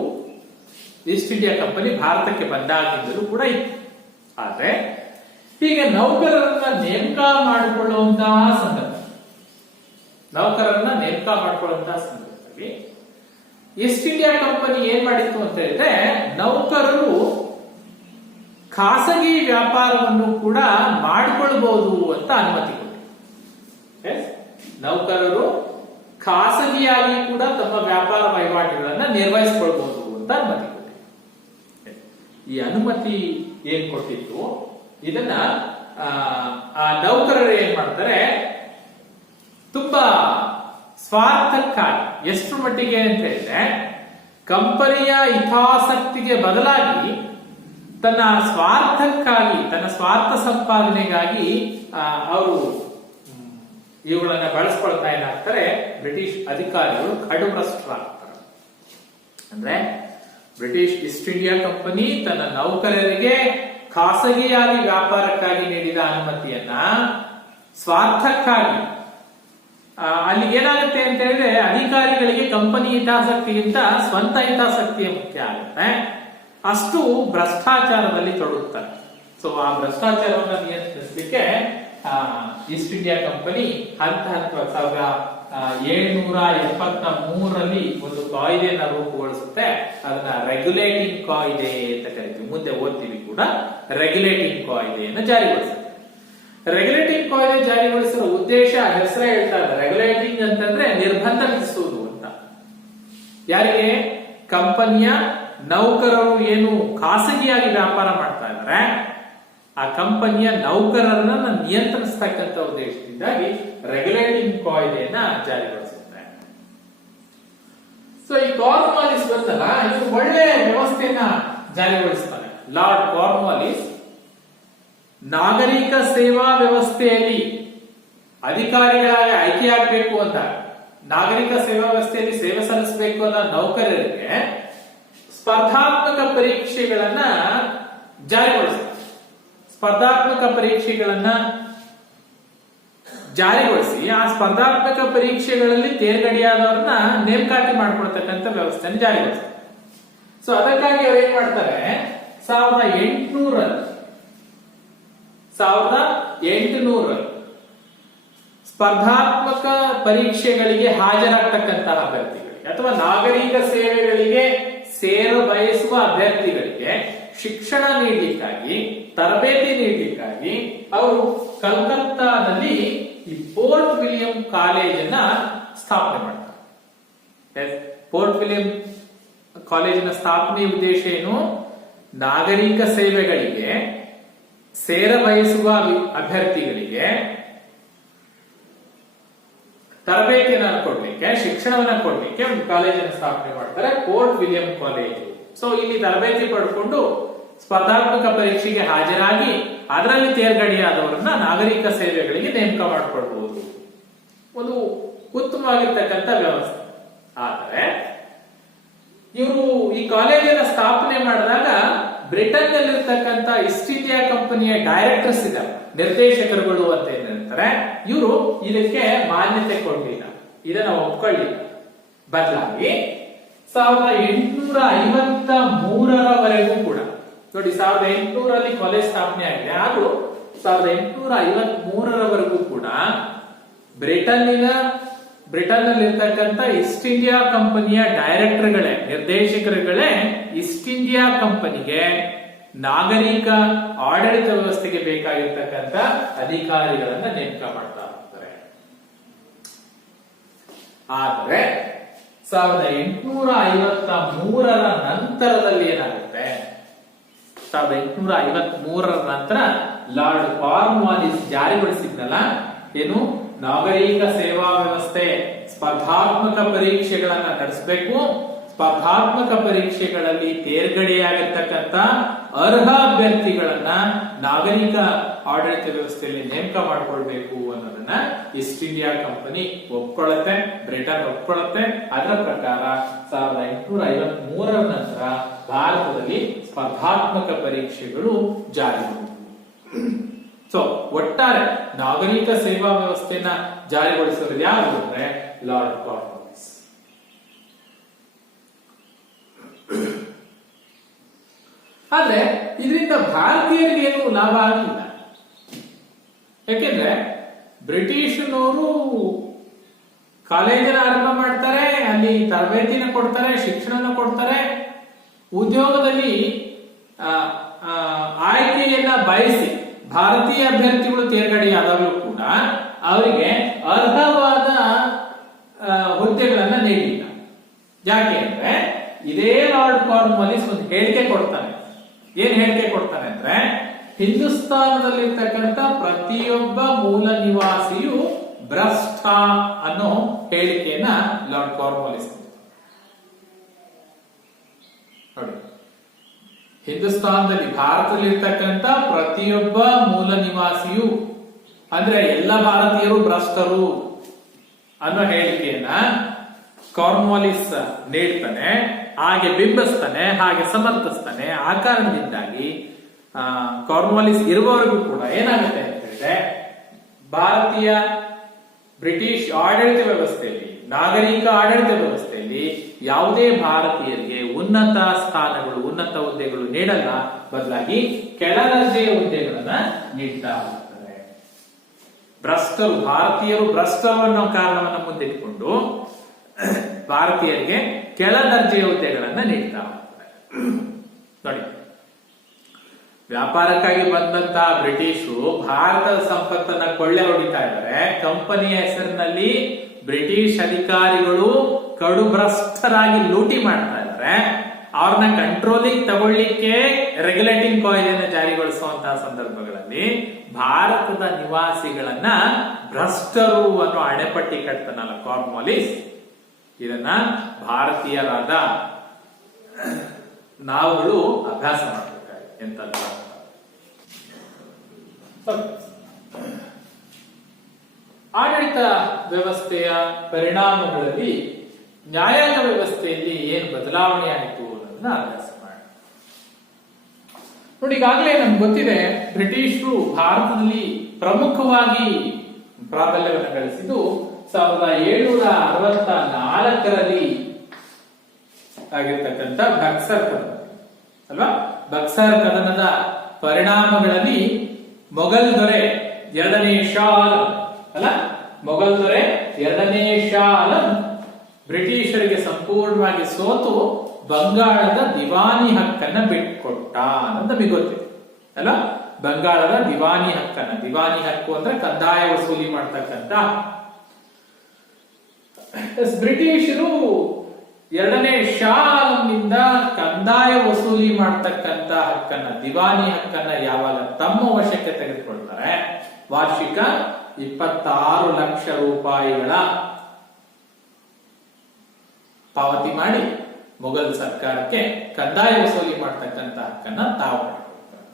ಈಸ್ಟ್ ಇಂಡಿಯಾ ಕಂಪನಿ ಭಾರತಕ್ಕೆ ಬಂದಾಗಿಂದಲೂ ಕೂಡ ಇತ್ತು. ಆದ್ರೆ ಹೀಗೆ ನೌಕರರನ್ನ ನೇಮಕ ಮಾಡಿಕೊಳ್ಳುವಂತಹ ಸಂದರ್ಭದಲ್ಲಿ ಈಸ್ಟ್ ಇಂಡಿಯಾ ಕಂಪನಿ ಏನ್ ಮಾಡಿತ್ತು ಅಂತ ಹೇಳಿದ್ರೆ, ನೌಕರರು ಖಾಸಗಿ ವ್ಯಾಪಾರವನ್ನು ಕೂಡ ಮಾಡಿಕೊಳ್ಬಹುದು ಅಂತ ಅನುಮತಿ ಕೊಟ್ಟಿದೆ. ನೌಕರರು ಖಾಸಗಿಯಾಗಿ ಕೂಡ ತಮ್ಮ ವ್ಯಾಪಾರ ವಹಿವಾಟುಗಳನ್ನ ನಿರ್ವಹಿಸಿಕೊಳ್ಬಹುದು ಅಂತ ಅನುಮತಿ ಕೊಟ್ಟಿದೆ. ಈ ಅನುಮತಿ ಏನ್ ಕೊಟ್ಟಿತ್ತು, ಇದನ್ನ ಆ ನೌಕರರು ಏನ್ ಮಾಡ್ತಾರೆ, ತುಂಬಾ ಸ್ವಾರ್ಥಕ್ಕಾಗಿ, ಎಷ್ಟು ಮಟ್ಟಿಗೆ ಅಂತ ಹೇಳಿದ್ರೆ ಕಂಪನಿಯ ಹಿತಾಸಕ್ತಿಗೆ ಬದಲಾಗಿ ತನ್ನ ಸ್ವಾರ್ಥಕ್ಕಾಗಿ, ತನ್ನ ಸ್ವಾರ್ಥ ಸಂಪಾದನೆಗಾಗಿ ಅವರು ಇವುಗಳನ್ನ ಬಳಸ್ಕೊಳ್ತಾ ಏನಾಗ್ತಾರೆ, ಬ್ರಿಟಿಷ್ ಅಧಿಕಾರಿಗಳು ಕಡುಭ್ರಷ್ಟರಾಗ್ತಾರೆ. ಅಂದ್ರೆ ಬ್ರಿಟಿಷ್ ಈಸ್ಟ್ ಇಂಡಿಯಾ ಕಂಪನಿ ತನ್ನ ನೌಕರರಿಗೆ ಖಾಸಗಿಯಾಗಿ ವ್ಯಾಪಾರಕ್ಕಾಗಿ ನೀಡಿದ ಅನುಮತಿಯನ್ನ ಸ್ವಾರ್ಥಕ್ಕಾಗಿ, ಅಲ್ಲಿಗೆ ಏನಾಗುತ್ತೆ ಅಂತ ಹೇಳಿದ್ರೆ ಅಧಿಕಾರಿಗಳಿಗೆ ಕಂಪನಿ ಹಿತಾಸಕ್ತಿಗಿಂತ ಸ್ವಂತ ಹಿತಾಸಕ್ತಿಯ ಮುಖ್ಯ ಆಗುತ್ತೆ. ಅಷ್ಟು ಭ್ರಷ್ಟಾಚಾರದಲ್ಲಿ ತೊಡಗುತ್ತಾರೆ. ಸೊ ಆ ಭ್ರಷ್ಟಾಚಾರವನ್ನು ನಿಯಂತ್ರಿಸಲಿಕ್ಕೆ ಈಸ್ಟ್ ಇಂಡಿಯಾ ಕಂಪನಿ ಹಂತ 1773ರಲ್ಲಿ ಒಂದು ಕಾಯ್ದೆಯನ್ನ ರೂಪುಗೊಳಿಸುತ್ತೆ. ಅದನ್ನ ರೆಗ್ಯುಲೇಟಿಂಗ್ ಕಾಯ್ದೆ ಅಂತ ಕರಿತೀವಿ. ಮುಂದೆ ಓದ್ತೀವಿ ಕೂಡ. ರೆಗ್ಯುಲೇಟಿಂಗ್ ಕಾಯ್ದೆಯನ್ನು ಜಾರಿಗೊಳಿಸುತ್ತೆ. ರೆಗ್ಯುಲೇಟಿಂಗ್ ಕಾಯ್ದೆ ಜಾರಿಗೊಳಿಸಿರುವ ಉದ್ದೇಶ ಹೆಸರೇ ಹೇಳ್ತಾ ಇದೆ. ರೆಗ್ಯುಲೇಟಿಂಗ್ ಅಂತಂದ್ರೆ ನಿರ್ಬಂಧ ವಿಧಿಸುವುದು ಅಂತ. ಯಾರಿಗೆ? ಕಂಪನಿಯ ನೌಕರರು ಏನು ಖಾಸಗಿಯಾಗಿ ವ್ಯಾಪಾರ ಮಾಡ್ತಾ ಇದ್ದಾರೆ, ಆ ಕಂಪನಿಯ ನೌಕರರನ್ನ ನಿಯಂತ್ರಿಸತಕ್ಕಂಥ ಉದ್ದೇಶದಿಂದಾಗಿ ರೆಗ್ಯುಲೇಟಿಂಗ್ ಕಾಯ್ದೆಯನ್ನ ಜಾರಿಗೊಳಿಸುತ್ತೆ. ಸೊ ಈ ಕಾರ್ನ್ವಾಲಿಸ್ ಬಂದಲ್ಲ, ಇದು ಒಳ್ಳೆ ವ್ಯವಸ್ಥೆಯನ್ನ ಜಾರಿಗೊಳಿಸ್ತಾರೆ. ಲಾರ್ಡ್ ಕಾರ್ನ್ವಾಲಿಸ್ ನಾಗರಿಕ ಸೇವಾ ವ್ಯವಸ್ಥೆಯಲ್ಲಿ ಅಧಿಕಾರಿಗಳಾಗಿ ಆಯ್ಕೆಯಾಗಬೇಕು ಅಂತ, ನಾಗರಿಕ ಸೇವಾ ವ್ಯವಸ್ಥೆಯಲ್ಲಿ ಸೇವೆ ಸಲ್ಲಿಸಬೇಕು ಅನ್ನೋ ನೌಕರರಿಗೆ ಸ್ಪರ್ಧಾತ್ಮಕ ಪರೀಕ್ಷೆಗಳನ್ನ ಜಾರಿಗೊಳಿಸ್ತಾರೆ. ಸ್ಪರ್ಧಾತ್ಮಕ ಪರೀಕ್ಷೆಗಳನ್ನ ಜಾರಿಗೊಳಿಸಿ ಆ ಸ್ಪರ್ಧಾತ್ಮಕ ಪರೀಕ್ಷೆಗಳಲ್ಲಿ ತೇರ್ಗಡೆಯಾದವ್ರನ್ನ ನೇಮಕಾತಿ ಮಾಡ್ಕೊಳ್ತಕ್ಕಂಥ ವ್ಯವಸ್ಥೆಯನ್ನು ಜಾರಿಗೊಳಿಸ್ತಾರೆ. ಸೊ ಅದಕ್ಕಾಗಿ ಅವ್ರು ಏನ್ ಮಾಡ್ತಾರೆ, 1800 ಸ್ಪರ್ಧಾತ್ಮಕ ಪರೀಕ್ಷೆಗಳಿಗೆ ಹಾಜರಾಗ್ತಕ್ಕಂತಹ ಅಭ್ಯರ್ಥಿಗಳಿಗೆ ಅಥವಾ ನಾಗರಿಕ ಸೇವೆಗಳಿಗೆ ಸೇರ ಬಯಸುವ ಅಭ್ಯರ್ಥಿಗಳಿಗೆ ಶಿಕ್ಷಣ ನೀಡಲಿಕ್ಕಾಗಿ, ತರಬೇತಿ ನೀಡಲಿಕ್ಕಾಗಿ ಅವರು ಕಲ್ಕತ್ತಾದಲ್ಲಿ ಈ ಪೋರ್ಟ್ ವಿಲಿಯಂ ಕಾಲೇಜನ್ನ ಸ್ಥಾಪನೆ ಮಾಡ್ತಾರೆ. ಪೋರ್ಟ್ ವಿಲಿಯಂ ಕಾಲೇಜಿನ ಸ್ಥಾಪನೆಯ ಉದ್ದೇಶ ಏನು? ನಾಗರಿಕ ಸೇವೆಗಳಿಗೆ ಸೇರ ಬಯಸುವ ಅಭ್ಯರ್ಥಿಗಳಿಗೆ ತರಬೇತಿಯನ್ನ ಕೊಡ್ಲಿಕ್ಕೆ, ಶಿಕ್ಷಣವನ್ನ ಕೊಡ್ಲಿಕ್ಕೆ ಒಂದು ಕಾಲೇಜನ್ನು ಸ್ಥಾಪನೆ ಮಾಡ್ತಾರೆ, ಪೋರ್ಟ್ ವಿಲಿಯಂ ಕಾಲೇಜ್. ಸೊ ಇಲ್ಲಿ ತರಬೇತಿ ಪಡ್ಕೊಂಡು ಸ್ಪರ್ಧಾತ್ಮಕ ಪರೀಕ್ಷೆಗೆ ಹಾಜರಾಗಿ ಅದರಲ್ಲಿ ತೇರ್ಗಡೆಯಾದವರನ್ನ ನಾಗರಿಕ ಸೇವೆಗಳಿಗೆ ನೇಮಕ ಮಾಡಿಕೊಳ್ಬಹುದು. ಒಂದು ಉತ್ತಮವಾಗಿರ್ತಕ್ಕಂಥ ವ್ಯವಸ್ಥೆ. ಆದರೆ ಇವರು ಈ ಕಾಲೇಜನ್ನ ಸ್ಥಾಪನೆ ಮಾಡಿದಾಗ ಬ್ರಿಟನ್ ನಲ್ಲಿರ್ತಕ್ಕಂಥ ಈಸ್ಟ್ ಇಂಡಿಯಾ ಕಂಪನಿಯ ಡೈರೆಕ್ಟರ್ಸ್ ಇದ್ದಾರೆ, ನಿರ್ದೇಶಕರುಗಳು ಅಂತ ಏನ್ ಹೇಳ್ತಾರೆ, ಇವರು ಇದಕ್ಕೆ ಮಾನ್ಯತೆ ಕೊಡಲಿಲ್ಲ, ಇದನ್ನ ಒಪ್ಕೊಳ್ಳಿಲ್ಲ. ಬದಲಾಗಿ 1853ರವರೆಗೂ ಕೂಡ ನೋಡಿ, 1800ರಲ್ಲಿ ಕಾಲೇಜ್ ಸ್ಥಾಪನೆ ಆಗಿದೆ, ಆದ್ರೂ 1853ರವರೆಗೂ ಕೂಡ ಬ್ರಿಟನ್ ನಲ್ಲಿರ್ತಕ್ಕಂಥ ಈಸ್ಟ್ ಇಂಡಿಯಾ ಕಂಪನಿಯ ಡೈರೆಕ್ಟರ್ಗಳೇ, ನಿರ್ದೇಶಕರುಗಳೇ ಈಸ್ಟ್ ಇಂಡಿಯಾ ಕಂಪನಿಗೆ ನಾಗರಿಕ ಆಡಳಿತ ವ್ಯವಸ್ಥೆಗೆ ಬೇಕಾಗಿರ್ತಕ್ಕಂಥ ಅಧಿಕಾರಿಗಳನ್ನ ನೇಮಕ ಮಾಡ್ತಾ ಹೋಗ್ತಾರೆ. ಆದರೆ 1853ರ ನಂತರದಲ್ಲಿ ಏನಾಗುತ್ತೆ, 1853ರ ನಂತರ ಲಾರ್ಡ್ ಕಾರ್ನ್ವಾಲಿಸ್ ಜಾರಿಗೊಳಿಸಿದ್ನಲ್ಲ, ಏನು ನಾಗರಿಕ ಸೇವಾ ವ್ಯವಸ್ಥೆ, ಸ್ಪರ್ಧಾತ್ಮಕ ಪರೀಕ್ಷೆಗಳನ್ನ ನಡೆಸಬೇಕು, ಸ್ಪರ್ಧಾತ್ಮಕ ಪರೀಕ್ಷೆಗಳಲ್ಲಿ ತೇರ್ಗಡೆಯಾಗಿರ್ತಕ್ಕಂಥ ಅರ್ಹ ಅಭ್ಯರ್ಥಿಗಳನ್ನ ನಾಗರಿಕ ಆಡಳಿತ ವ್ಯವಸ್ಥೆಯಲ್ಲಿ ನೇಮಕ ಮಾಡ್ಕೊಳ್ಬೇಕು ಅನ್ನೋದನ್ನ ಈಸ್ಟ್ ಇಂಡಿಯಾ ಕಂಪನಿ ಒಪ್ಕೊಳ್ಳುತ್ತೆ, ಬ್ರಿಟನ್ ಒಪ್ಕೊಳ್ಳುತ್ತೆ. ಅದರ ಪ್ರಕಾರ 1853 ನಂತರ ಭಾರತದಲ್ಲಿ ಸ್ಪರ್ಧಾತ್ಮಕ ಪರೀಕ್ಷೆಗಳು ಜಾರಿಗೆ ಸೊ ಒಟ್ಟಾರೆ ನಾಗರಿಕ ಸೇವಾ ವ್ಯವಸ್ಥೆಯನ್ನ ಜಾರಿಗೊಳಿಸೋದು ಯಾರು ಅಂದ್ರೆ ಲಾರ್ಡ್ ಕಾರ್ನ್ವಾಲಿಸ್. ಆದ್ರೆ ಇದರಿಂದ ಭಾರತೀಯರಿಗೆ ಏನು ಲಾಭ ಆಗಲಿಲ್ಲ. ಯಾಕೆಂದ್ರೆ ಬ್ರಿಟಿಷನವರು ಕಾಲೇಜನ್ನ ಆರಂಭ ಮಾಡ್ತಾರೆ, ಅಲ್ಲಿ ತರಬೇತಿನ ಕೊಡ್ತಾರೆ, ಶಿಕ್ಷಣ ಕೊಡ್ತಾರೆ, ಉದ್ಯೋಗದಲ್ಲಿ ಆಯ್ಕೆಯನ್ನ ಬಯಸಿ ಭಾರತೀಯ ಅಭ್ಯರ್ಥಿಗಳು ತೇರ್ಗಡೆಯಾದಾಗಲೂ ಕೂಡ ಅವರಿಗೆ ಅರ್ಹವಾದ ಹುದ್ದೆಗಳನ್ನ ನೀಡಿಲ್ಲ. ಯಾಕೆ ಅಂದ್ರೆ ಇದೇ ಲಾರ್ಡ್ ಕಾರ್ನ್ವಾಲಿಸ್ ಒಂದು ಹೇಳಿಕೆ ಕೊಡ್ತಾನೆ. ಏನ್ ಹೇಳಿಕೆ ಕೊಡ್ತಾನೆ ಅಂದ್ರೆ ಹಿಂದೂಸ್ತಾನದಲ್ಲಿರ್ತಕ್ಕಂಥ ಪ್ರತಿಯೊಬ್ಬ ಮೂಲ ನಿವಾಸಿಯು ಭ್ರಷ್ಟ ಅನ್ನೋ ಹೇಳಿಕೆಯನ್ನ ಲಾರ್ಡ್ ಕಾರ್ನ್ವಾಲಿಸ್ ನೋಡಿ. ಹಿಂದೂಸ್ತಾನದಲ್ಲಿ ಭಾರತದಲ್ಲಿರ್ತಕ್ಕಂಥ ಪ್ರತಿಯೊಬ್ಬ ಮೂಲ ನಿವಾಸಿಯು ಅಂದ್ರೆ ಎಲ್ಲ ಭಾರತೀಯರು ಭ್ರಷ್ಟರು ಅನ್ನೋ ಹೇಳಿಕೆಯನ್ನ ಕಾರ್ನ್ವಾಲಿಸ್ ನೀಡ್ತಾನೆ, ಹಾಗೆ ಬಿಂಬಿಸ್ತಾನೆ, ಹಾಗೆ ಸಮರ್ಥಿಸ್ತಾನೆ. ಆ ಕಾರಣದಿಂದಾಗಿ ಕಾರ್ನ್ವಾಲಿಸ್ ಇರುವವರೆಗೂ ಕೂಡ ಏನಾಗುತ್ತೆ ಅಂತ ಹೇಳಿದ್ರೆ ಭಾರತೀಯ ಬ್ರಿಟಿಷ್ ಆಡಳಿತ ವ್ಯವಸ್ಥೆಯಲ್ಲಿ, ನಾಗರಿಕ ಆಡಳಿತ ವ್ಯವಸ್ಥೆಯಲ್ಲಿ ಯಾವುದೇ ಭಾರತೀಯರಿಗೆ ಉನ್ನತ ಸ್ಥಾನಗಳು, ಉನ್ನತ ಹುದ್ದೆಗಳು ನೀಡಲ್ಲ, ಬದಲಾಗಿ ಕೆಳದರ್ಜೆಯ ಹುದ್ದೆಗಳನ್ನ ನೀಡ್ತಾ ಹೋಗ್ತಾರೆ. ಭ್ರಷ್ಟರು, ಭಾರತೀಯರು ಭ್ರಷ್ಟರು ಅನ್ನೋ ಕಾರಣವನ್ನು ಮುಂದಿಟ್ಟುಕೊಂಡು ಭಾರತೀಯರಿಗೆ ಕೆಳದರ್ಜೆಯ ಹುದ್ದೆಗಳನ್ನ ನೀಡ್ತಾ ಹೋಗ್ತಾರೆ. ನೋಡಿ, ವ್ಯಾಪಾರಕ್ಕಾಗಿ ಬಂದಂತಹ ಬ್ರಿಟಿಷರು ಭಾರತದ ಸಂಪತ್ತನ್ನ ಕೊಳ್ಳೆ ಹೊಡಿತಾ ಇದ್ದಾರೆ. ಕಂಪನಿಯ ಹೆಸರಿನಲ್ಲಿ ಬ್ರಿಟಿಷ್ ಅಧಿಕಾರಿಗಳು ಕಡು ಭ್ರಷ್ಟರಾಗಿ ಲೂಟಿ ಮಾಡ್ತಾ ಇದ್ದಾರೆ. ಅವ್ರನ್ನ ಕಂಟ್ರೋಲಿಂಗ್ ತಗೊಳ್ಳಿಕ್ಕೆ ರೆಗ್ಯುಲೇಟಿಂಗ್ ಕಾಯ್ದೆಯನ್ನು ಜಾರಿಗೊಳಿಸುವಂತಹ ಸಂದರ್ಭಗಳಲ್ಲಿ ಭಾರತದ ನಿವಾಸಿಗಳನ್ನ ಭ್ರಷ್ಟರು ಅನ್ನೋ ಅಣೆಪಟ್ಟಿ ಕಟ್ತಾನಲ್ಲ ಕಾರ್ನ್ವಾಲಿಸ್, ಇದನ್ನ ಭಾರತೀಯರಾದ ನಾವುಗಳು ಅಭ್ಯಾಸ ಮಾಡಬೇಕಾಗಿ ಎಂತಲ್ಲ. ಆಡಳಿತ ವ್ಯವಸ್ಥೆಯ ಪರಿಣಾಮಗಳಲ್ಲಿ ನ್ಯಾಯಾಂಗ ವ್ಯವಸ್ಥೆಯಲ್ಲಿ ಏನು ಬದಲಾವಣೆ ಆಯಿತು ಅನ್ನೋದನ್ನ ಅಭ್ಯಾಸ ಮಾಡಿ ನೋಡಿ. ಈಗಾಗಲೇ ನಮ್ಗೆ ಗೊತ್ತಿದೆ, ಬ್ರಿಟಿಷರು ಭಾರತದಲ್ಲಿ ಪ್ರಮುಖವಾಗಿ ಪ್ರಾಬಲ್ಯವನ್ನು ಗಳಿಸಿದ್ದು 1764ರಲ್ಲಿ ಆಗಿರ್ತಕ್ಕಂಥ ಬಕ್ಸರ್ ಕದನ ಅಲ್ವಾ. ಬಕ್ಸರ್ ಕದನದ ಪರಿಣಾಮಗಳಲ್ಲಿ ಮೊಘಲ್ ದೊರೆ 2ನೇ ಶಾ ಆಲಂ ಅಲ್ಲ, ಮೊಘಲ್ ದೊರೆ 2ನೇ ಶಾ ಆಲಂ ಬ್ರಿಟಿಷರಿಗೆ ಸಂಪೂರ್ಣವಾಗಿ ಸೋತು ಬಂಗಾಳದ ದಿವಾನಿ ಹಕ್ಕನ್ನ ಬಿಟ್ಕೊಟ್ಟ ಅಂತ ನಮಗೆ ಗೊತ್ತಿದೆ ಅಲ್ಲ. ಬಂಗಾಳದ ದಿವಾನಿ ಹಕ್ಕನ್ನ, ದಿವಾನಿ ಹಕ್ಕು ಅಂದ್ರೆ ಕಂದಾಯ ವಸೂಲಿ ಮಾಡ್ತಕ್ಕಂಥ, ಬ್ರಿಟಿಷರು 2ನೇ ಶಾ ಆಲಂನಿಂದ ಕಂದಾಯ ವಸೂಲಿ ಮಾಡ್ತಕ್ಕಂಥ ಹಕ್ಕನ್ನ, ದಿವಾನಿ ಹಕ್ಕನ್ನ ಯಾವಾಗ ತಮ್ಮ ವಶಕ್ಕೆ ತೆಗೆದುಕೊಳ್ತಾರೆ, ವಾರ್ಷಿಕ 26 ಲಕ್ಷ ರೂಪಾಯಿಗಳ ಪಾವತಿ ಮಾಡಿ ಮೊಘಲ್ ಸರ್ಕಾರಕ್ಕೆ ಕಂದಾಯ ವಸೂಲಿ ಮಾಡ್ತಕ್ಕಂಥ ಹಕ್ಕನ್ನ ತಾವು ಪಡ್ಕೊಳ್ತಾರೆ.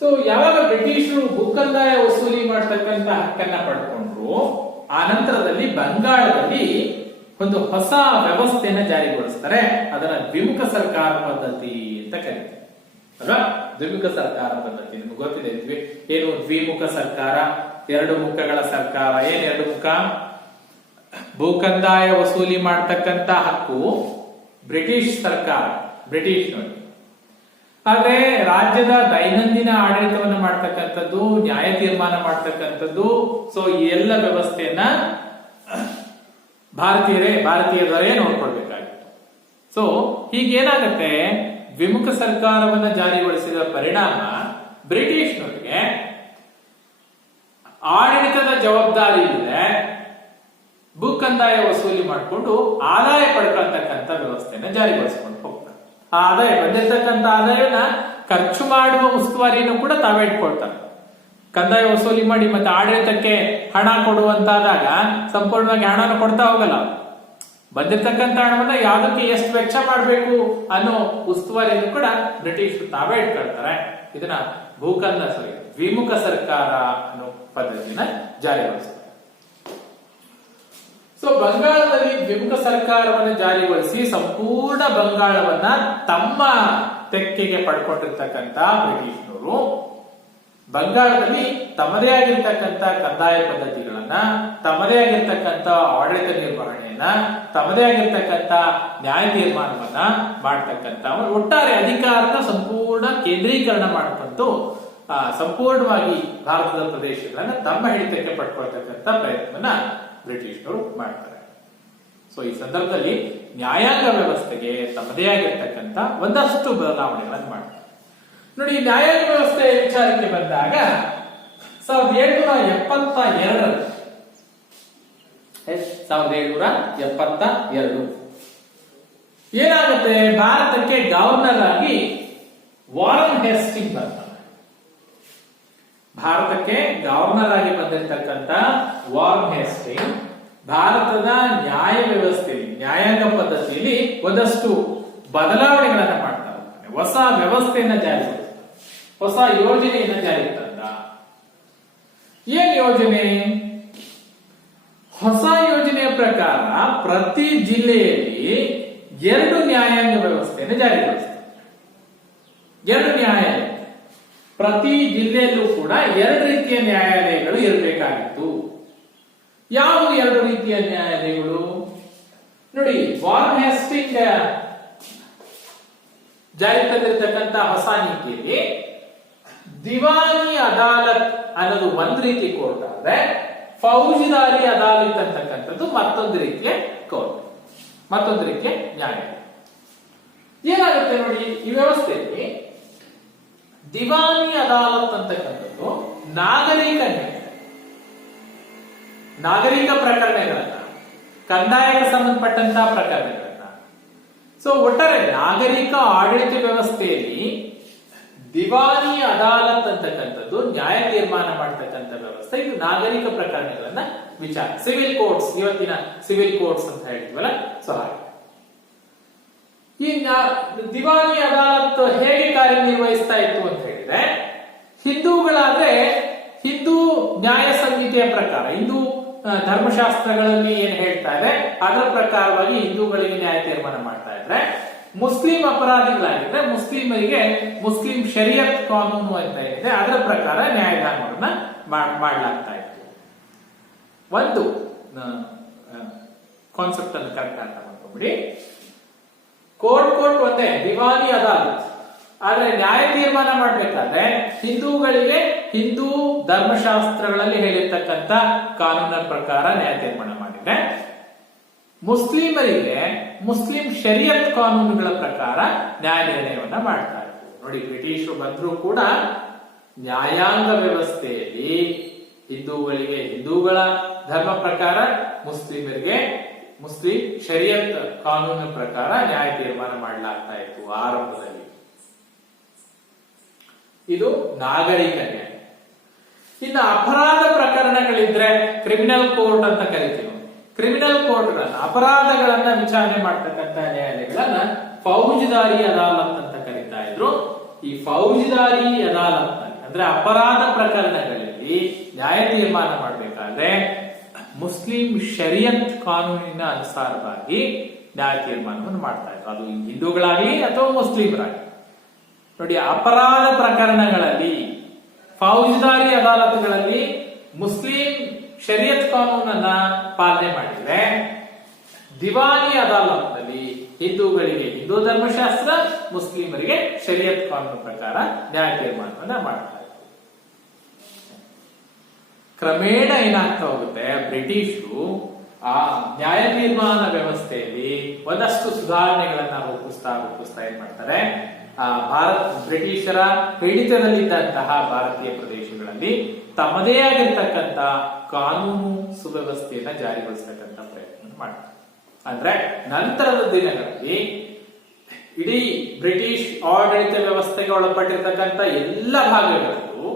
ಸೊ ಯಾವಾಗ ಬ್ರಿಟಿಷರು ಭೂಕಂದಾಯ ವಸೂಲಿ ಮಾಡ್ತಕ್ಕಂಥ ಹಕ್ಕನ್ನ ಪಡ್ಕೊಂಡ್ರು, ಆ ನಂತರದಲ್ಲಿ ಬಂಗಾಳದಲ್ಲಿ ಒಂದು ಹೊಸ ವ್ಯವಸ್ಥೆಯನ್ನ ಜಾರಿಗೊಳಿಸ್ತಾರೆ. ಅದನ್ನ ದ್ವಿಮುಖ ಸರ್ಕಾರ ಪದ್ಧತಿ ಅಂತ ಕರೀತಾರೆ ಅಲ್ವಾ. ದ್ವಿಮುಖ ಸರ್ಕಾರ ಪದ್ಧತಿ ನಿಮ್ಗೆ ಗೊತ್ತಿದೆ. ಏನು ದ್ವಿಮುಖ ಸರ್ಕಾರ? 2 ಮುಖಗಳ ಸರ್ಕಾರ. ಏನ್ 2 ಮುಖ? ಭೂಕಂದಾಯ ವಸೂಲಿ ಮಾಡ್ತಕ್ಕಂಥ ಹಕ್ಕು ಬ್ರಿಟಿಷ್ ಸರ್ಕಾರ, ಬ್ರಿಟಿಷ್ನವರಿಗೆ. ಆದ್ರೆ ರಾಜ್ಯದ ದೈನಂದಿನ ಆಡಳಿತವನ್ನು ಮಾಡ್ತಕ್ಕಂಥದ್ದು, ನ್ಯಾಯ ತೀರ್ಮಾನ ಮಾಡ್ತಕ್ಕಂಥದ್ದು, ಸೊ ಈ ಎಲ್ಲ ವ್ಯವಸ್ಥೆಯನ್ನ ಭಾರತೀಯರೇ ನೋಡ್ಕೊಳ್ಬೇಕಾಗಿತ್ತು. ಸೊ ಹೀಗೇನಾಗತ್ತೆ, ದ್ವಿಮುಖ ಸರ್ಕಾರವನ್ನ ಜಾರಿಗೊಳಿಸಿದ ಪರಿಣಾಮ ಬ್ರಿಟಿಷ್ನವರಿಗೆ ಆಡಳಿತದ ಜವಾಬ್ದಾರಿ ಇದೆ, ಭೂಕಂದಾಯ ವಸೂಲಿ ಮಾಡಿಕೊಂಡು ಆದಾಯ ಪಡ್ಕೊಳ್ತಕ್ಕಂಥ ವ್ಯವಸ್ಥೆಯನ್ನ ಜಾರಿಗೊಳಿಸಿಕೊಂಡು ಹೋಗ್ತಾರೆ. ಆ ಆದಾಯ ಬಂದಿರತಕ್ಕಂಥ ಆದಾಯವನ್ನ ಖರ್ಚು ಮಾಡುವ ಉಸ್ತುವಾರಿಯನ್ನು ಕೂಡ ತಾವೇ ಇಟ್ಕೊಳ್ತಾರೆ. ಕಂದಾಯ ವಸೂಲಿ ಮಾಡಿ ಮತ್ತೆ ಆಡಳಿತಕ್ಕೆ ಹಣ ಕೊಡುವಂತಾದಾಗ ಸಂಪೂರ್ಣವಾಗಿ ಹಣನ ಕೊಡ್ತಾ ಹೋಗಲ್ಲ. ಬಂದಿರ್ತಕ್ಕಂಥ ಹಣವನ್ನ ಯಾವ್ದಕ್ಕೆ ಎಷ್ಟು ವೆಚ್ಚ ಮಾಡಬೇಕು ಅನ್ನೋ ಉಸ್ತುವಾರಿಯನ್ನು ಕೂಡ ಬ್ರಿಟಿಷರು ತಾವೇ ಇಟ್ಕೊಳ್ತಾರೆ. ಇದನ್ನ ದ್ವಿಮುಖ ಸರ್ಕಾರ ಅನ್ನೋ ಪದ್ಧತಿನ ಜಾರಿಗೊಳಿಸ್ತಾರೆ. ಸೊ ಬಂಗಾಳದಲ್ಲಿ ದ್ವಿಮುಖ ಸರ್ಕಾರವನ್ನು ಜಾರಿಗೊಳಿಸಿ ಸಂಪೂರ್ಣ ಬಂಗಾಳವನ್ನ ತಮ್ಮ ತೆಕ್ಕೆಗೆ ಪಡ್ಕೊಂಡಿರ್ತಕ್ಕಂಥ ಬ್ರಿಟಿಷ್ನವರು ಬಂಗಾಳದಲ್ಲಿ ತಮ್ಮದೇ ಆಗಿರ್ತಕ್ಕಂಥ ಕಂದಾಯ ಪದ್ಧತಿಗಳನ್ನ, ತಮ್ಮದೇ ಆಗಿರ್ತಕ್ಕಂಥ ಆಡಳಿತ ನಿರ್ವಹಣೆಯನ್ನ, ತಮ್ಮದೇ ಆಗಿರ್ತಕ್ಕಂಥ ನ್ಯಾಯ ತೀರ್ಮಾನವನ್ನ ಮಾಡ್ತಕ್ಕಂಥ ಒಟ್ಟಾರೆ ಅಧಿಕಾರದ ಸಂಪೂರ್ಣ ಕೇಂದ್ರೀಕರಣ ಮಾಡಿಕೊಂಡು ಸಂಪೂರ್ಣವಾಗಿ ಭಾರತದ ಪ್ರದೇಶಗಳನ್ನ ತಮ್ಮ ಹಿಡಿತಕ್ಕೆ ಪಡ್ಕೊಳ್ತಕ್ಕಂಥ ಪ್ರಯತ್ನವನ್ನ ಬ್ರಿಟಿಷರು ಮಾಡ್ತಾರೆ. ಸೊ ಈ ಸಂದರ್ಭದಲ್ಲಿ ನ್ಯಾಯಾಂಗ ವ್ಯವಸ್ಥೆಗೆ ತಮ್ಮದೇ ಆಗಿರ್ತಕ್ಕಂಥ ಒಂದಷ್ಟು ಬದಲಾವಣೆಗಳನ್ನು ಮಾಡ್ತಾರೆ. ನೋಡಿ, ನ್ಯಾಯಾಂಗ ವ್ಯವಸ್ಥೆ ವಿಚಾರಕ್ಕೆ ಬಂದಾಗ 1772 ಏನಾಗುತ್ತೆ, ಭಾರತಕ್ಕೆ ಗವರ್ನರ್ ಆಗಿ ವಾರನ್ ಹೇಸ್ಟಿಂಗ್ ಬರ್ತಾರೆ. ಭಾರತಕ್ಕೆ ಗವರ್ನರ್ ಆಗಿ ಬಂದಿರತಕ್ಕಂಥ ವಾರನ್ ಹೇಸ್ಟಿಂಗ್ ಭಾರತದ ನ್ಯಾಯ ವ್ಯವಸ್ಥೆಯಲ್ಲಿ, ನ್ಯಾಯಾಂಗ ಪದ್ಧತಿಯಲ್ಲಿ ಒಂದಷ್ಟು ಬದಲಾವಣೆಗಳನ್ನ ಮಾಡ್ತಾರೆ. ಹೊಸ ವ್ಯವಸ್ಥೆಯನ್ನ ಜಾರಿಗೊಳಿಸ್ತಾರೆ, ಹೊಸ ಯೋಜನೆಯನ್ನ ಜಾರಿಗೆ ತಂದ. ಏನ್ ಯೋಜನೆ? ಹೊಸ ಯೋಜನೆಯ ಪ್ರಕಾರ ಪ್ರತಿ ಜಿಲ್ಲೆಯಲ್ಲಿ 2 ನ್ಯಾಯಾಂಗ ವ್ಯವಸ್ಥೆಯನ್ನು ಜಾರಿಗೊಳಿಸ್ತಾರೆ. 2 ನ್ಯಾಯಾಲಯ, ಪ್ರತಿ ಜಿಲ್ಲೆಯಲ್ಲೂ ಕೂಡ 2 ರೀತಿಯ ನ್ಯಾಯಾಲಯಗಳು ಇರಬೇಕಾಗಿತ್ತು. ಯಾವ 2 ರೀತಿಯ ನ್ಯಾಯಾಲಯಗಳು? ನೋಡಿ, ವಾರನ್ ಹೇಸ್ಟಿಂಗ್ ಜಾರಿ ತಂದಿರತಕ್ಕಂಥ ಹೊಸ ನೀತಿಯಲ್ಲಿ ದಿವಾನಿ ಅದಾಲತ್ ಅನ್ನೋದು ಒಂದು ರೀತಿ ಕೋರ್ಟ್ ಆದ್ರೆ, ಫೌಜದಾರಿ ಅದಾಲತ್ ಅಂತಕ್ಕಂಥದ್ದು ಮತ್ತೊಂದು ರೀತಿಯ ಕೋರ್ಟ್, ಮತ್ತೊಂದು ರೀತಿಯ ನ್ಯಾಯಾಲಯ. ಏನಾಗುತ್ತೆ ನೋಡಿ, ಈ ವ್ಯವಸ್ಥೆಯಲ್ಲಿ ದಿವಾನಿ ಅದಾಲತ್ ಅಂತಕ್ಕಂಥದ್ದು ನಾಗರಿಕ ಪ್ರಕರಣಗಳನ್ನ, ಕಂದಾಯಕ್ಕೆ ಸಂಬಂಧಪಟ್ಟಂತಹ ಪ್ರಕರಣಗಳನ್ನ, ಸೊ ಒಟ್ಟಾರೆ ನಾಗರಿಕ ಆಡಳಿತ ವ್ಯವಸ್ಥೆಯಲ್ಲಿ ದಿವಾನಿ ಅದಾಲತ್ ಅಂತಕ್ಕಂಥದ್ದು ನ್ಯಾಯ ತೀರ್ಮಾನ ಮಾಡತಕ್ಕಂಥ ವ್ಯವಸ್ಥೆ. ಇದು ನಾಗರಿಕ ಪ್ರಕರಣಗಳನ್ನ ವಿಚಾರ, ಸಿವಿಲ್ ಕೋರ್ಟ್ಸ್, ಇವತ್ತಿನ ಸಿವಿಲ್ ಕೋರ್ಟ್ಸ್ ಅಂತ ಹೇಳ್ತೀವಲ್ಲ, ಸೊ ಹಾಗೆ ಈ ದಿವಾನಿ ಅದಾಲತ್ ಹೇಗೆ ಕಾರ್ಯನಿರ್ವಹಿಸ್ತಾ ಇತ್ತು ಅಂತ ಹೇಳಿದ್ರೆ, ಹಿಂದೂಗಳಾದ್ರೆ ಹಿಂದೂ ನ್ಯಾಯ ಸಂಹಿತೆಯ ಪ್ರಕಾರ, ಹಿಂದೂ ಧರ್ಮಶಾಸ್ತ್ರಗಳಲ್ಲಿ ಏನ್ ಹೇಳ್ತಾ ಇದೆ ಅದರ ಪ್ರಕಾರವಾಗಿ ಹಿಂದೂಗಳಿಗೆ ನ್ಯಾಯ ತೀರ್ಮಾನ ಮಾಡ್ತಾ ಇದ್ರೆ, ಮುಸ್ಲಿಂ ಅಪರಾಧಿಗಳಾಗಿದ್ರೆ ಮುಸ್ಲಿಮರಿಗೆ ಮುಸ್ಲಿಂ ಶರಿಯತ್ ಕಾನೂನು ಅಂತ ಇದೆ, ಅದರ ಪ್ರಕಾರ ನ್ಯಾಯದಾನವನ್ನ ಮಾಡಲಾಗ್ತಾ ಇತ್ತು. ಒಂದು ಕಾನ್ಸೆಪ್ಟ್ ಅನ್ನು ಕರೆಕ್ಟ್ ಅರ್ಥ ಮಾಡ್ಕೊಂಡ್ಬಿಡಿ. ಕೋರ್ಟ್ ಒಂದೇ, ದಿವಾನಿ ಅದಾಲತ್. ಆದ್ರೆ ನ್ಯಾಯ ತೀರ್ಮಾನ ಮಾಡ್ಬೇಕಾದ್ರೆ ಹಿಂದೂಗಳಿಗೆ ಹಿಂದೂ ಧರ್ಮಶಾಸ್ತ್ರಗಳಲ್ಲಿ ಹೇಳಿರ್ತಕ್ಕಂಥ ಕಾನೂನಿನ ಪ್ರಕಾರ ನ್ಯಾಯ ತೀರ್ಮಾನ ಮಾಡಿದ್ರೆ, ಮುಸ್ಲಿಮರಿಗೆ ಮುಸ್ಲಿಂ ಶರಿಯತ್ ಕಾನೂನುಗಳ ಪ್ರಕಾರ ನ್ಯಾಯ ನಿರ್ಣಯವನ್ನ ಮಾಡ್ತಾ ಇದ್ರು. ನೋಡಿ, ಬ್ರಿಟಿಷರು ಬಂದ್ರು ಕೂಡ ನ್ಯಾಯಾಂಗ ವ್ಯವಸ್ಥೆಯಲ್ಲಿ ಹಿಂದೂಗಳಿಗೆ ಹಿಂದೂಗಳ ಧರ್ಮ ಪ್ರಕಾರ, ಮುಸ್ಲಿಮರಿಗೆ ಮುಸ್ಲಿಂ ಶರಿಯತ್ ಕಾನೂನಿನ ಪ್ರಕಾರ ನ್ಯಾಯ ತೀರ್ಮಾನ ಮಾಡಲಾಗ್ತಾ ಇತ್ತು ಆರಂಭದಲ್ಲಿ. ಇದು ನಾಗರಿಕ ನ್ಯಾಯ. ಇನ್ನು ಅಪರಾಧ ಪ್ರಕರಣಗಳಿದ್ರೆ ಕ್ರಿಮಿನಲ್ ಕೋರ್ಟ್ ಅಂತ ಕರಿತೀವಿ. ಕ್ರಿಮಿನಲ್ ಕೋರ್ಟ್ಗಳನ್ನ, ಅಪರಾಧಗಳನ್ನ ವಿಚಾರಣೆ ಮಾಡ್ತಕ್ಕಂಥ ನ್ಯಾಯಾಲಯಗಳನ್ನ ಫೌಜದಾರಿ ಅದಾಲತ್ ಅಂತ ಕರೀತಾ ಇದ್ರು. ಈ ಫೌಜದಾರಿ ಅದಾಲತ್ ಅಂದ್ರೆ ಅಪರಾಧ ಪ್ರಕರಣಗಳಲ್ಲಿ ನ್ಯಾಯ ತೀರ್ಮಾನ ಮಾಡಬೇಕಾದ್ರೆ ಮುಸ್ಲಿಂ ಶರಿಯತ್ ಕಾನೂನಿನ ಅನುಸಾರವಾಗಿ ನ್ಯಾಯ ತೀರ್ಮಾನವನ್ನು ಮಾಡ್ತಾ ಇದ್ರು. ಅದು ಹಿಂದೂಗಳಾಗ್ಲಿ ಅಥವಾ ಮುಸ್ಲಿಮರಾಗ್ಲಿ. ನೋಡಿ, ಅಪರಾಧ ಪ್ರಕರಣಗಳಲ್ಲಿ ಫೌಜದಾರಿ ಅದಾಲತ್ಗಳಲ್ಲಿ ಮುಸ್ಲಿಂ ಶರಿಯತ್ ಕಾನೂನನ್ನ ಪಾಲನೆ ಮಾಡಿದ್ರೆ, ದಿವಾನಿ ಅದಾಲತ್ನಲ್ಲಿ ಹಿಂದೂಗಳಿಗೆ ಹಿಂದೂ ಧರ್ಮಶಾಸ್ತ್ರ, ಮುಸ್ಲಿಮರಿಗೆ ಶರಿಯತ್ ಕಾನೂನು ಪ್ರಕಾರ ನ್ಯಾಯ ತೀರ್ಮಾನವನ್ನ ಮಾಡ್ತಾರೆ. ಕ್ರಮೇಣ ಏನಾಗ್ತಾ ಹೋಗುತ್ತೆ, ಬ್ರಿಟಿಷರು ಆ ನ್ಯಾಯ ತೀರ್ಮಾನ ವ್ಯವಸ್ಥೆಯಲ್ಲಿ ಒಂದಷ್ಟು ಸುಧಾರಣೆಗಳನ್ನ ರೂಪಿಸ್ತಾ ಏನ್ ಮಾಡ್ತಾರೆ, ಬ್ರಿಟಿಷರ ಹಿಡಿತದಲ್ಲಿದ್ದಂತಹ ಭಾರತೀಯ ಪ್ರದೇಶಗಳಲ್ಲಿ ತಮ್ಮದೇ ಆಗಿರ್ತಕ್ಕಂಥ ಕಾನೂನು ಸುವ್ಯವಸ್ಥೆಯನ್ನ ಜಾರಿಗೊಳಿಸತಕ್ಕಂಥ ಪ್ರಯತ್ನ ಮಾಡ್ತಾರೆ. ಅಂದ್ರೆ ನಂತರದ ದಿನಗಳಲ್ಲಿ ಇಡೀ ಬ್ರಿಟಿಷ್ ಆಡಳಿತ ವ್ಯವಸ್ಥೆಗೆ ಒಳಪಟ್ಟಿರ್ತಕ್ಕಂಥ ಎಲ್ಲ ಭಾಗಗಳಲ್ಲೂ,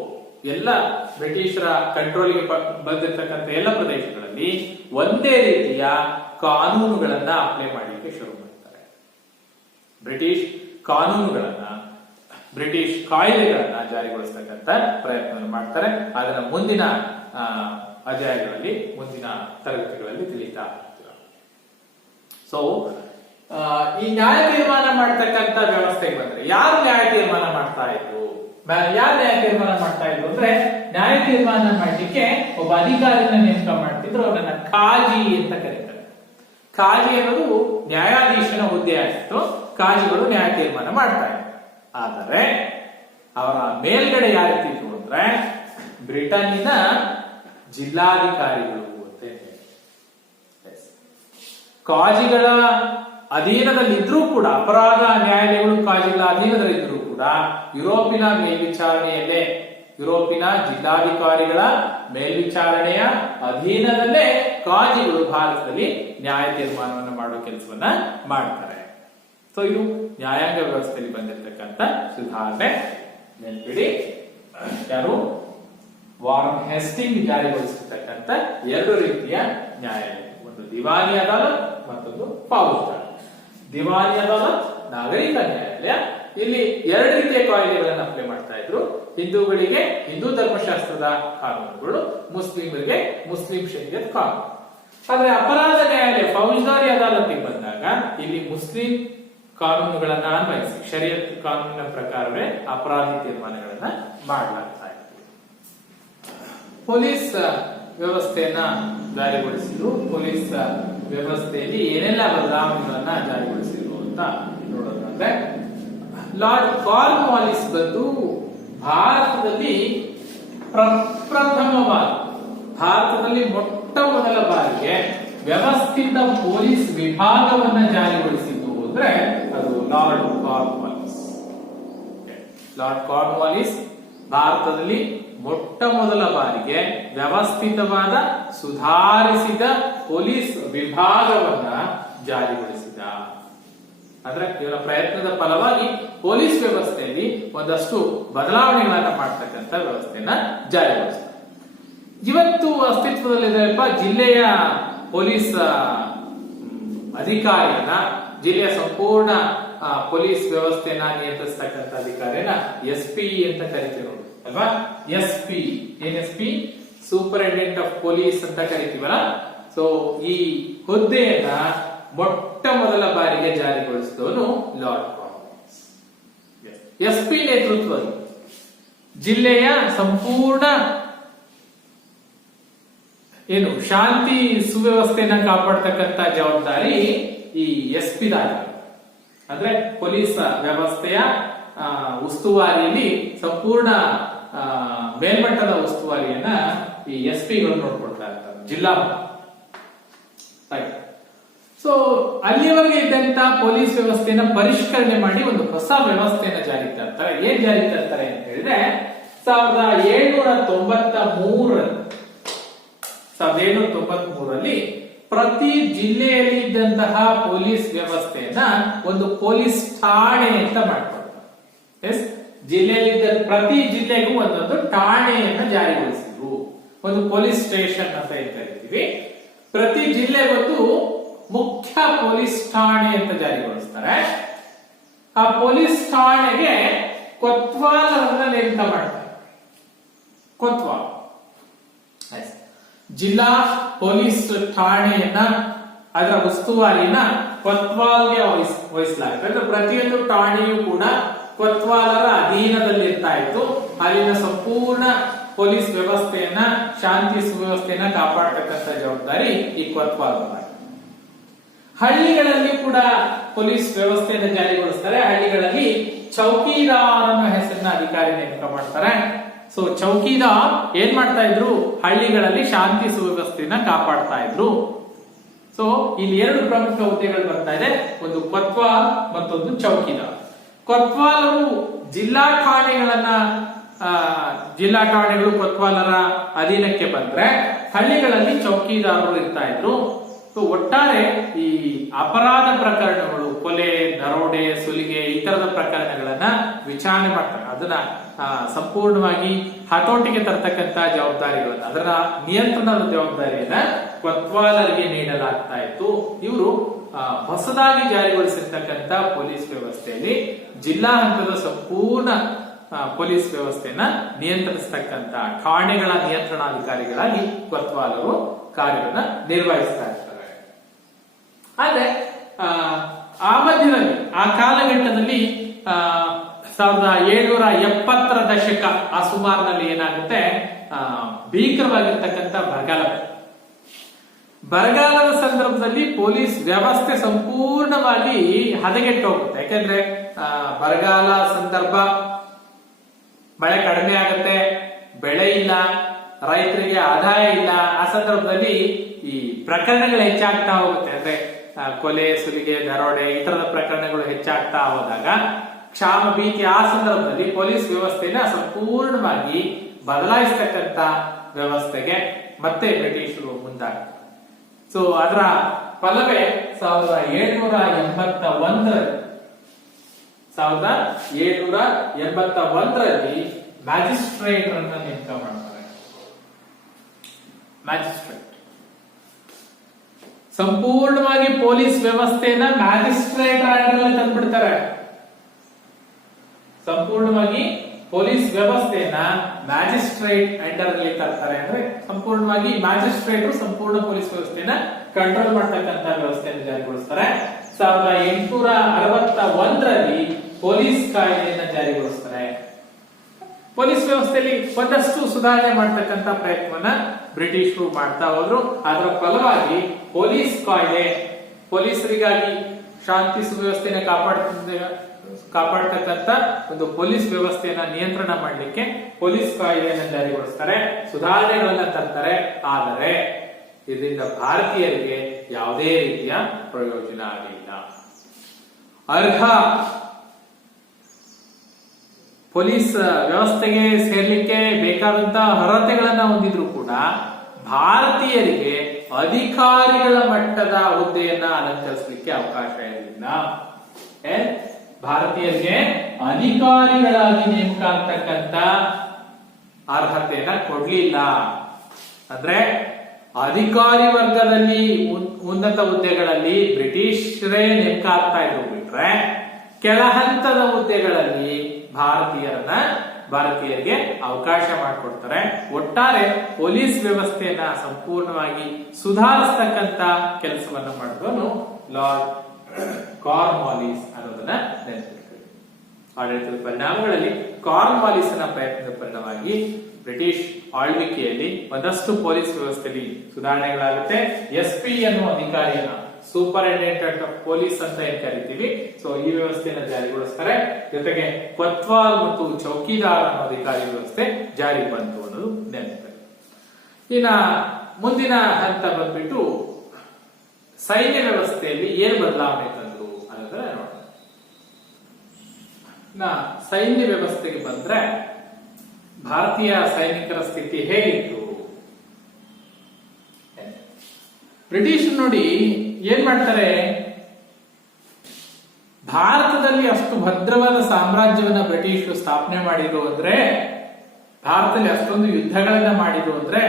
ಎಲ್ಲ ಬ್ರಿಟಿಷರ ಕಂಟ್ರೋಲ್ಗೆ ಬಂದಿರತಕ್ಕಂಥ ಎಲ್ಲ ಪ್ರದೇಶಗಳಲ್ಲಿ ಒಂದೇ ರೀತಿಯ ಕಾನೂನುಗಳನ್ನ ಅಪ್ಲೈ ಮಾಡಲಿಕ್ಕೆ ಶುರು ಮಾಡ್ತಾರೆ. ಬ್ರಿಟಿಷ್ ಕಾನೂನುಗಳನ್ನ, ಬ್ರಿಟಿಷ್ ಕಾಯ್ದೆಗಳನ್ನ ಜಾರಿಗೊಳಿಸ್ತಕ್ಕಂಥ ಪ್ರಯತ್ನ ಮಾಡ್ತಾರೆ. ಅದನ್ನ ಮುಂದಿನ ಅಧ್ಯಾಯಗಳಲ್ಲಿ, ಮುಂದಿನ ತರಗತಿಗಳಲ್ಲಿ ತಿಳಿತಾ ಹೋಗ್ತೀರ. ಸೊ ಈ ನ್ಯಾಯ ತೀರ್ಮಾನ ಮಾಡ್ತಕ್ಕಂಥ ವ್ಯವಸ್ಥೆಗೆ ಬಂದ್ರೆ ಯಾರು ನ್ಯಾಯ ತೀರ್ಮಾನ ಮಾಡ್ತಾ ಇದ್ರು? ಯಾರು ನ್ಯಾಯ ತೀರ್ಮಾನ ಮಾಡ್ತಾ ಇದ್ರು ಅಂದ್ರೆ, ನ್ಯಾಯ ತೀರ್ಮಾನ ಮಾಡ್ಲಿಕ್ಕೆ ಒಬ್ಬ ಅಧಿಕಾರಿನ ನೇಮಕ ಮಾಡ್ತಿದ್ರು. ಅವರನ್ನ ಕಾಜಿ ಅಂತ ಕರೀತಾರೆ. ಕಾಜಿ ಅನ್ನೋದು ನ್ಯಾಯಾಧೀಶನ ಹುದ್ದೆ ಆಗಿತ್ತು. ಕಾಜಿಗಳು ನ್ಯಾಯ ತೀರ್ಮಾನ ಮಾಡ್ತಾ ಇದ್ರು. ಆದರೆ ಅವರ ಮೇಲ್ಗಡೆ ಯಾರಿರ್ತಿದ್ರು ಅಂದ್ರೆ ಬ್ರಿಟನ್ನಿನ ಜಿಲ್ಲಾಧಿಕಾರಿಗಳು ಅಂತ ಹೇಳಿ. ಕಾಜಿಗಳ ಅಧೀನದಲ್ಲಿದ್ರೂ ಕೂಡ, ಅಪರಾಧ ನ್ಯಾಯಾಲಯಗಳು ಕಾಜಿಗಳ ಅಧೀನದಲ್ಲಿದ್ರೂ ಕೂಡ, ಯುರೋಪಿನ ಮೇಲ್ವಿಚಾರಣೆಯಲ್ಲೇ, ಯುರೋಪಿನ ಜಿಲ್ಲಾಧಿಕಾರಿಗಳ ಮೇಲ್ವಿಚಾರಣೆಯ ಅಧೀನದಲ್ಲೇ ಕಾಜಿಗಳು ಭಾರತದಲ್ಲಿ ನ್ಯಾಯ ತೀರ್ಮಾನವನ್ನು ಮಾಡುವ ಕೆಲಸವನ್ನ ಮಾಡ್ತಾರೆ. ಸೊ ಇದು ನ್ಯಾಯಾಂಗ ವ್ಯವಸ್ಥೆಯಲ್ಲಿ ಬಂದಿರತಕ್ಕಂಥ ಸುಧಾರಣೆ. ನೆನ್ಪಿಡಿ, ಯಾರು? ವಾರನ್ ಹೆಸ್ಟಿಂಗ್ ಜಾರಿಗೊಳಿಸಿರ್ತಕ್ಕಂಥ ಎರಡು ರೀತಿಯ ನ್ಯಾಯಾಲಯ, ಒಂದು ದಿವಾನಿ ಅದಾಲತ್, ಮತ್ತೊಂದು ಫೌಜ್ದಾರಿ. ದಿವಾನಿ ಅದಾಲತ್ ನಾಗರಿಕ ನ್ಯಾಯಾಲಯ. ಇಲ್ಲಿ ಎರಡು ರೀತಿಯ ಕಾಯ್ದೆಗಳನ್ನು ಅಪ್ಲೈ ಮಾಡ್ತಾ ಇದ್ರು. ಹಿಂದೂಗಳಿಗೆ ಹಿಂದೂ ಧರ್ಮಶಾಸ್ತ್ರದ ಕಾನೂನುಗಳು, ಮುಸ್ಲಿಮರಿಗೆ ಮುಸ್ಲಿಂ ಶರೀಯತ್ ಕಾನೂನು. ಆದ್ರೆ ಅಪರಾಧ ನ್ಯಾಯಾಲಯ ಫೌಜ್ದಾರಿ ಅದಾಲತ್ಗೆ ಬಂದಾಗ ಇಲ್ಲಿ ಮುಸ್ಲಿಂ ಕಾನೂನುಗಳನ್ನ ಅನ್ವಯಿಸಿ, ಶರೀಯತ್ ಕಾನೂನಿನ ಪ್ರಕಾರವೇ ಅಪರಾಧಿ ತೀರ್ಮಾನಗಳನ್ನ ಮಾಡಲಾಗ್ತಾ ಇತ್ತು. ಪೊಲೀಸ್ ವ್ಯವಸ್ಥೆಯನ್ನ ಜಾರಿಗೊಳಿಸಿದ್ರು. ಪೊಲೀಸ್ ವ್ಯವಸ್ಥೆಯಲ್ಲಿ ಏನೆಲ್ಲ ಬದಲಾವಣೆಗಳನ್ನ ಜಾರಿಗೊಳಿಸಿದ್ರು ಅಂತ ನೋಡೋದಾದ್ರೆ, ಲಾರ್ಡ್ ಕಾರ್ನ್ವಾಲಿಸ್ ಬಂದು ಭಾರತದಲ್ಲಿ ಭಾರತದಲ್ಲಿ ಮೊಟ್ಟ ಮೊದಲ ಬಾರಿಗೆ ವ್ಯವಸ್ಥಿತ ಪೊಲೀಸ್ ವಿಭಾಗವನ್ನ ಜಾರಿಗೊಳಿಸಿದ್ದು ಅಂದ್ರೆ ಅದು ಲಾರ್ಡ್ ಕಾರ್ನ್ವಾಲಿಸ್. ಲಾರ್ಡ್ ಕಾರ್ನ್ವಾಲಿಸ್ ಭಾರತದಲ್ಲಿ ಮೊಟ್ಟ ಮೊದಲ ಬಾರಿಗೆ ವ್ಯವಸ್ಥಿತವಾದ ಸುಧಾರಿಸಿದ ಪೊಲೀಸ್ ವಿಭಾಗವನ್ನ ಜಾರಿಗೊಳಿಸಿದ. ಅಂದ್ರೆ ಇವರ ಪ್ರಯತ್ನದ ಫಲವಾಗಿ ಪೊಲೀಸ್ ವ್ಯವಸ್ಥೆಯಲ್ಲಿ ಒಂದಷ್ಟು ಬದಲಾವಣೆಗಳನ್ನ ಮಾಡ್ತಕ್ಕಂಥ ವ್ಯವಸ್ಥೆಯನ್ನ ಜಾರಿಗೊಳಿಸಿದ. ಇವತ್ತು ಅಸ್ತಿತ್ವದಲ್ಲಿರುವ ಜಿಲ್ಲೆಯ ಪೊಲೀಸ್ ಅಧಿಕಾರಿಯನ್ನ, ಜಿಲ್ಲೆಯ ಸಂಪೂರ್ಣ ಪೊಲೀಸ್ ವ್ಯವಸ್ಥೆಯನ್ನ ನಿಯಂತ್ರಿಸತಕ್ಕಂಥ ಅಧಿಕಾರಿಯನ್ನ SP ಅಂತ ಕರಿತೀವಿ ನೋಡಿ ಅಲ್ವಾ? SP NSP superintendent of police ಅಂತ ಕರಿತೀವಲ್ಲ. ಸೊ ಈ ಹುದ್ದೆಯನ್ನ ಮೊಟ್ಟ ಮೊದಲ ಬಾರಿಗೆ ಜಾರಿಗೊಳಿಸಿದವನು ಲಾರ್ಡ್ ಕಾರ್ನ್ವಾಲಿಸ್. SP ನೇತೃತ್ವದಲ್ಲಿ ಜಿಲ್ಲೆಯ ಸಂಪೂರ್ಣ ಶಾಂತಿ ಸುವ್ಯವಸ್ಥೆಯನ್ನ ಕಾಪಾಡ್ತಕ್ಕಂಥ ಜವಾಬ್ದಾರಿ ಈ SP ದಾಗಿದೆ. ಅಂದ್ರೆ ಪೊಲೀಸ್ ವ್ಯವಸ್ಥೆಯ ಉಸ್ತುವಾರಿಯಲ್ಲಿ ಸಂಪೂರ್ಣ ಮೇಲ್ಮಟ್ಟದ ಉಸ್ತುವಾರಿಯನ್ನ ಈ SP-ಗಳು ನೋಡ್ಕೊಳ್ತಾ ಇರ್ತಾರೆ, ಜಿಲ್ಲಾ ಮಟ್ಟ. ಸೊ ಅಲ್ಲಿವರೆಗೆ ಇದ್ದಂತ ಪೊಲೀಸ್ ವ್ಯವಸ್ಥೆಯನ್ನ ಪರಿಷ್ಕರಣೆ ಮಾಡಿ ಒಂದು ಹೊಸ ವ್ಯವಸ್ಥೆಯನ್ನ ಜಾರಿಗೆ ತರ್ತಾರೆ. ಏನ್ ಜಾರಿಗೆ ತರ್ತಾರೆ ಅಂತ ಹೇಳಿದ್ರೆ 1793ರಲ್ಲಿ ಪ್ರತಿ ಜಿಲ್ಲೆಯಲ್ಲಿ ಇದ್ದಂತಹ ಪೊಲೀಸ್ ವ್ಯವಸ್ಥೆಯನ್ನ ಒಂದು ಪೊಲೀಸ್ ಠಾಣೆ ಅಂತ ಮಾಡ್ಕೊಳ್ತಾರೆ. ಜಿಲ್ಲೆಯಲ್ಲಿದ್ದ ಪ್ರತಿ ಜಿಲ್ಲೆಗೂ ಒಂದೊಂದು ಠಾಣೆಯನ್ನ ಜಾರಿಗೊಳಿಸಿದ್ರು. ಒಂದು ಪೊಲೀಸ್ ಸ್ಟೇಷನ್ ಅಂತ ಏನ್ ಕರಿತೀವಿ. ಪ್ರತಿ ಜಿಲ್ಲೆಗೊಂದು ಮುಖ್ಯ ಪೊಲೀಸ್ ಠಾಣೆ ಅಂತ ಜಾರಿಗೊಳಿಸ್ತಾರೆ. ಆ ಪೊಲೀಸ್ ಠಾಣೆಗೆ ಕೊತ್ವಾಲರನ್ನ ನೇಮಕ ಮಾಡ್ತಾರೆ. ಕೊತ್ವಾಲ್ ಜಿಲ್ಲಾ ಪೊಲೀಸ್ ಠಾಣೆಯನ್ನ, ಅದರ ಉಸ್ತುವಾರಿಯನ್ನ ಕೊತ್ವಾಲ್ಗೆ ವಹಿಸಲಾಗುತ್ತೆ. ಅಂದ್ರೆ ಪ್ರತಿಯೊಂದು ಠಾಣೆಯೂ ಕೂಡ ಕೊತ್ವಾಲರ ಅಧೀನದಲ್ಲಿ ಇರ್ತಾ ಇತ್ತು. ಅಲ್ಲಿನ ಸಂಪೂರ್ಣ ಪೊಲೀಸ್ ವ್ಯವಸ್ಥೆಯನ್ನ, ಶಾಂತಿ ಸುವ್ಯವಸ್ಥೆಯನ್ನ ಕಾಪಾಡತಕ್ಕಂಥ ಜವಾಬ್ದಾರಿ ಈ ಕೊತ್ವಾಲ್. ಹಳ್ಳಿಗಳಲ್ಲಿ ಕೂಡ ಪೊಲೀಸ್ ವ್ಯವಸ್ಥೆಯನ್ನು ಜಾರಿಗೊಳಿಸ್ತಾರೆ. ಹಳ್ಳಿಗಳಲ್ಲಿ ಚೌಕಿದಾರ್ ಅನ್ನೋ ಹೆಸರಿನ ಅಧಿಕಾರಿ ನೇಮಕ ಮಾಡ್ತಾರೆ. ಸೊ ಚೌಕಿದಾರ್ ಏನ್ ಮಾಡ್ತಾ ಇದ್ರು? ಹಳ್ಳಿಗಳಲ್ಲಿ ಶಾಂತಿ ಸುವ್ಯವಸ್ಥೆಯನ್ನ ಕಾಪಾಡ್ತಾ ಇದ್ರು. ಸೊ ಇಲ್ಲಿ ಎರಡು ಪ್ರಮುಖ ಹುದ್ದೆಗಳು ಬರ್ತಾ ಇದೆ, ಒಂದು ಕೊತ್ವಾಲ್ ಮತ್ತೊಂದು ಚೌಕಿದಾರ್. ಕೊತ್ವಾಲರು ಜಿಲ್ಲಾ ಠಾಣೆಗಳು ಕೊತ್ವಾಲರ ಅಧೀನಕ್ಕೆ ಬಂದ್ರೆ ಹಳ್ಳಿಗಳಲ್ಲಿ ಚೌಕಿದಾರರು ಇರ್ತಾ ಇದ್ರು. ಸೊ ಒಟ್ಟಾರೆ ಈ ಅಪರಾಧ ಪ್ರಕರಣಗಳು ಕೊಲೆ, ದರೋಡೆ, ಸುಲಿಗೆ ಈ ತರದ ಪ್ರಕರಣಗಳನ್ನ ವಿಚಾರಣೆ ಮಾಡ್ತಾರೆ. ಅದನ್ನ ಸಂಪೂರ್ಣವಾಗಿ ಹತೋಟಿಗೆ ತರ್ತಕ್ಕಂತ ಜವಾಬ್ದಾರಿಗಳನ್ನ, ಅದರ ನಿಯಂತ್ರಣದ ಜವಾಬ್ದಾರಿಯನ್ನ ಕೊತ್ವಾಲರಿಗೆ ನೀಡಲಾಗ್ತಾ ಇತ್ತು. ಇವರು ಹೊಸದಾಗಿ ಜಾರಿಗೊಳಿಸಿರ್ತಕ್ಕಂಥ ಪೊಲೀಸ್ ವ್ಯವಸ್ಥೆಯಲ್ಲಿ ಜಿಲ್ಲಾ ಹಂತದ ಸಂಪೂರ್ಣ ಪೊಲೀಸ್ ವ್ಯವಸ್ಥೆಯನ್ನ ನಿಯಂತ್ರಿಸತಕ್ಕಂತ ಠಾಣೆಗಳ ನಿಯಂತ್ರಣಾಧಿಕಾರಿಗಳಾಗಿ ಕೊತ್ವಾಲರು ಕಾರ್ಯವನ್ನು ನಿರ್ವಹಿಸ್ತಾ ಇರ್ತಾರೆ. ಆದ್ರೆ ಆ ಮಧ್ಯದಲ್ಲಿ, ಆ ಕಾಲಘಟ್ಟದಲ್ಲಿ 1770ರ ದಶಕ ಆ ಸುಮಾರಿನಲ್ಲಿ ಏನಾಗುತ್ತೆ, ಭೀಕರವಾಗಿರ್ತಕ್ಕಂಥ ಬರಗಾಲದ ಸಂದರ್ಭದಲ್ಲಿ ಪೊಲೀಸ್ ವ್ಯವಸ್ಥೆ ಸಂಪೂರ್ಣವಾಗಿ ಹದಗೆಟ್ಟು ಹೋಗುತ್ತೆ. ಯಾಕಂದ್ರೆ ಬರಗಾಲ ಸಂದರ್ಭ, ಮಳೆ ಕಡಿಮೆ ಆಗುತ್ತೆ, ಬೆಳೆ ಇಲ್ಲ, ರೈತರಿಗೆ ಆದಾಯ ಇಲ್ಲ. ಆ ಸಂದರ್ಭದಲ್ಲಿ ಈ ಪ್ರಕರಣಗಳು ಹೆಚ್ಚಾಗ್ತಾ ಹೋಗುತ್ತೆ. ಅಂದ್ರೆ ಕೊಲೆ, ಸುಲಿಗೆ, ದರೋಡೆ ಈ ತರದ ಪ್ರಕರಣಗಳು ಹೆಚ್ಚಾಗ್ತಾ ಹೋದಾಗ ಕ್ಷಾಮ, ಭೀತಿ, ಆ ಸಂದರ್ಭದಲ್ಲಿ ಪೊಲೀಸ್ ವ್ಯವಸ್ಥೆನ ಸಂಪೂರ್ಣವಾಗಿ ಬದಲಾಯಿಸತಕ್ಕಂತ ವ್ಯವಸ್ಥೆಗೆ ಮತ್ತೆ ಬ್ರಿಟಿಷರು ಮುಂದಾಗ್ತಾರೆ. ಸೊ ಅದರ ಫಲವೇ 1781ರಲ್ಲಿ ಮ್ಯಾಜಿಸ್ಟ್ರೇಟ್ ಅನ್ನ ನೇಮಕ ಮಾಡ್ತಾರೆ. ಮ್ಯಾಜಿಸ್ಟ್ರೇಟ್ ಸಂಪೂರ್ಣವಾಗಿ ಪೊಲೀಸ್ ವ್ಯವಸ್ಥೆಯನ್ನ ಮ್ಯಾಜಿಸ್ಟ್ರೇಟ್ ಅಂಡರ್ ತಂದ್ಬಿಡ್ತಾರೆ. ಸಂಪೂರ್ಣವಾಗಿ ಪೊಲೀಸ್ ವ್ಯವಸ್ಥೆಯನ್ನ ಮ್ಯಾಜಿಸ್ಟ್ರೇಟ್ ಅಂಡರ್ ಅಲ್ಲಿ ತರ್ತಾರೆ. ಅಂದ್ರೆ ಸಂಪೂರ್ಣವಾಗಿ ಮ್ಯಾಜಿಸ್ಟ್ರೇಟ್ ಸಂಪೂರ್ಣ ಪೊಲೀಸ್ ವ್ಯವಸ್ಥೆಯನ್ನ ಕಂಟ್ರೋಲ್ ಮಾಡತಕ್ಕಂತ ವ್ಯವಸ್ಥೆಯನ್ನು ಜಾರಿಗೊಳಿಸ್ತಾರೆ. 1861ರಲ್ಲಿ ಪೊಲೀಸ್ ಕಾಯ್ದೆಯನ್ನ ಜಾರಿಗೊಳಿಸ್ತಾರೆ. ಪೊಲೀಸ್ ವ್ಯವಸ್ಥೆಯಲ್ಲಿ ಒಂದಷ್ಟು ಸುಧಾರಣೆ ಮಾಡತಕ್ಕಂತ ಪ್ರಯತ್ನವನ್ನ ಬ್ರಿಟಿಷರು ಮಾಡ್ತಾ ಹೋದ್ರು. ಅದರ ಫಲವಾಗಿ ಪೊಲೀಸ್ ಕಾಯ್ದೆ, ಪೊಲೀಸರಿಗಾಗಿ ಶಾಂತಿ ಸುವ್ಯವಸ್ಥೆಯನ್ನು ಕಾಪಾಡತಕ್ಕಂತ ಒಂದು ಪೊಲೀಸ್ ವ್ಯವಸ್ಥೆಯನ್ನ ನಿಯಂತ್ರಣ ಮಾಡಲಿಕ್ಕೆ ಪೊಲೀಸ್ ಕಾಯ್ದೆಯನ್ನು ಜಾರಿಗೊಳಿಸ್ತಾರೆ, ಸುಧಾರಣೆಗಳನ್ನ ತರ್ತಾರೆ. ಆದರೆ ಇದರಿಂದ ಭಾರತೀಯರಿಗೆ ಯಾವುದೇ ರೀತಿಯ ಪ್ರಯೋಜನ ಆಗಲಿಲ್ಲ. ಅರ್ಹ ಪೊಲೀಸ್ ವ್ಯವಸ್ಥೆಗೆ ಸೇರ್ಲಿಕ್ಕೆ ಬೇಕಾದಂತಹ ಅರ್ಹತೆಗಳನ್ನ ಹೊಂದಿದ್ರು ಕೂಡ ಭಾರತೀಯರಿಗೆ ಅಧಿಕಾರಿಗಳ ಮಟ್ಟದ ಹುದ್ದೆಯನ್ನ ಅಲಂಕರಿಸಲಿಕ್ಕೆ ಅವಕಾಶ ಇರಲಿಲ್ಲ. ಭಾರತೀಯರಿಗೆ ಅಧಿಕಾರಿಗಳಾಗಿ ನೇಮಕ ಆಗ್ತಕ್ಕಂತ ಅರ್ಹತೆಯನ್ನ ಕೊಡ್ಲಿಲ್ಲ. ಅಂದ್ರೆ ಅಧಿಕಾರಿ ವರ್ಗದಲ್ಲಿ ಉನ್ನತ ಹುದ್ದೆಗಳಲ್ಲಿ ಬ್ರಿಟಿಷರೇ ನೇಮಕ ಆಗ್ತಾ ಇದ್ರು ಬಿಟ್ರೆ, ಕೆಳ ಹಂತದ ಹುದ್ದೆಗಳಲ್ಲಿ ಭಾರತೀಯರಿಗೆ ಅವಕಾಶ ಮಾಡಿಕೊಡ್ತಾರೆ. ಒಟ್ಟಾರೆ ಪೊಲೀಸ್ ವ್ಯವಸ್ಥೆಯನ್ನ ಸಂಪೂರ್ಣವಾಗಿ ಸುಧಾರಿಸತಕ್ಕಂತ ಕೆಲಸವನ್ನ ಮಾಡಿದವನು ಲಾರ್ಡ್ ಕಾರ್ನ್ವಾಲಿಸ್ ಅನ್ನೋದನ್ನ ನೆನಪಿಟ್ಕೊಳ್ಳಿ. ಆಡಳಿತದ ಪರಿಣಾಮಗಳಲ್ಲಿ ಕಾರ್ನ್ವಾಲಿಸ್ನ ಪ್ರಯತ್ನದ ಪರಿಣಾಮವಾಗಿ ಬ್ರಿಟಿಷ್ ಆಳ್ವಿಕೆಯಲ್ಲಿ ಒಂದಷ್ಟು ಪೊಲೀಸ್ ವ್ಯವಸ್ಥೆಯಲ್ಲಿ ಸುಧಾರಣೆಗಳಾಗುತ್ತೆ. SP ಅನ್ನುವ ಅಧಿಕಾರಿಯನ್ನ ಸೂಪರಿಂಟೆಂಡೆಂಟ್ ಆಫ್ ಪೊಲೀಸ್ ಅಂತ ಏನ್ ಕರಿತೀವಿ, ಸೊ ಈ ವ್ಯವಸ್ಥೆಯನ್ನು ಜಾರಿಗೊಳಿಸ್ತಾರೆ. ಜೊತೆಗೆ ಕೊತ್ವಾಲ್ ಮತ್ತು ಚೌಕಿದಾರ್ ಅನ್ನೋ ಅಧಿಕಾರಿ ವ್ಯವಸ್ಥೆ ಜಾರಿ ಬಂತು ಅನ್ನೋದು ನೆನಪು. ಇನ್ನ ಮುಂದಿನ ಹಂತ ಬಂದ್ಬಿಟ್ಟು ಸೈನ್ಯ ವ್ಯವಸ್ಥೆಯಲ್ಲಿ ಏನು ಬದಲಾವಣೆ ತಂದ್ರು ಅನ್ನೋದನ್ನ ನೋಡೋಣ. ಸೈನ್ಯ ವ್ಯವಸ್ಥೆಗೆ ಬಂದ್ರೆ ಭಾರತೀಯ ಸೈನಿಕರ ಸ್ಥಿತಿ ಹೇಗಿತ್ತು? ಬ್ರಿಟಿಷ್ ನೋಡಿ ಏನ್ ಮಾಡ್ತಾರೆ, ಭಾರತದಲ್ಲಿ ಅಷ್ಟು ಭದ್ರವಾದ ಸಾಮ್ರಾಜ್ಯವನ್ನ ಬ್ರಿಟಿಷರು ಸ್ಥಾಪನೆ ಮಾಡಿದ್ರು ಅಂದ್ರೆ, ಭಾರತದಲ್ಲಿ ಅಷ್ಟೊಂದು ಯುದ್ಧಗಳನ್ನ ಮಾಡಿದ್ರು ಅಂದ್ರೆ,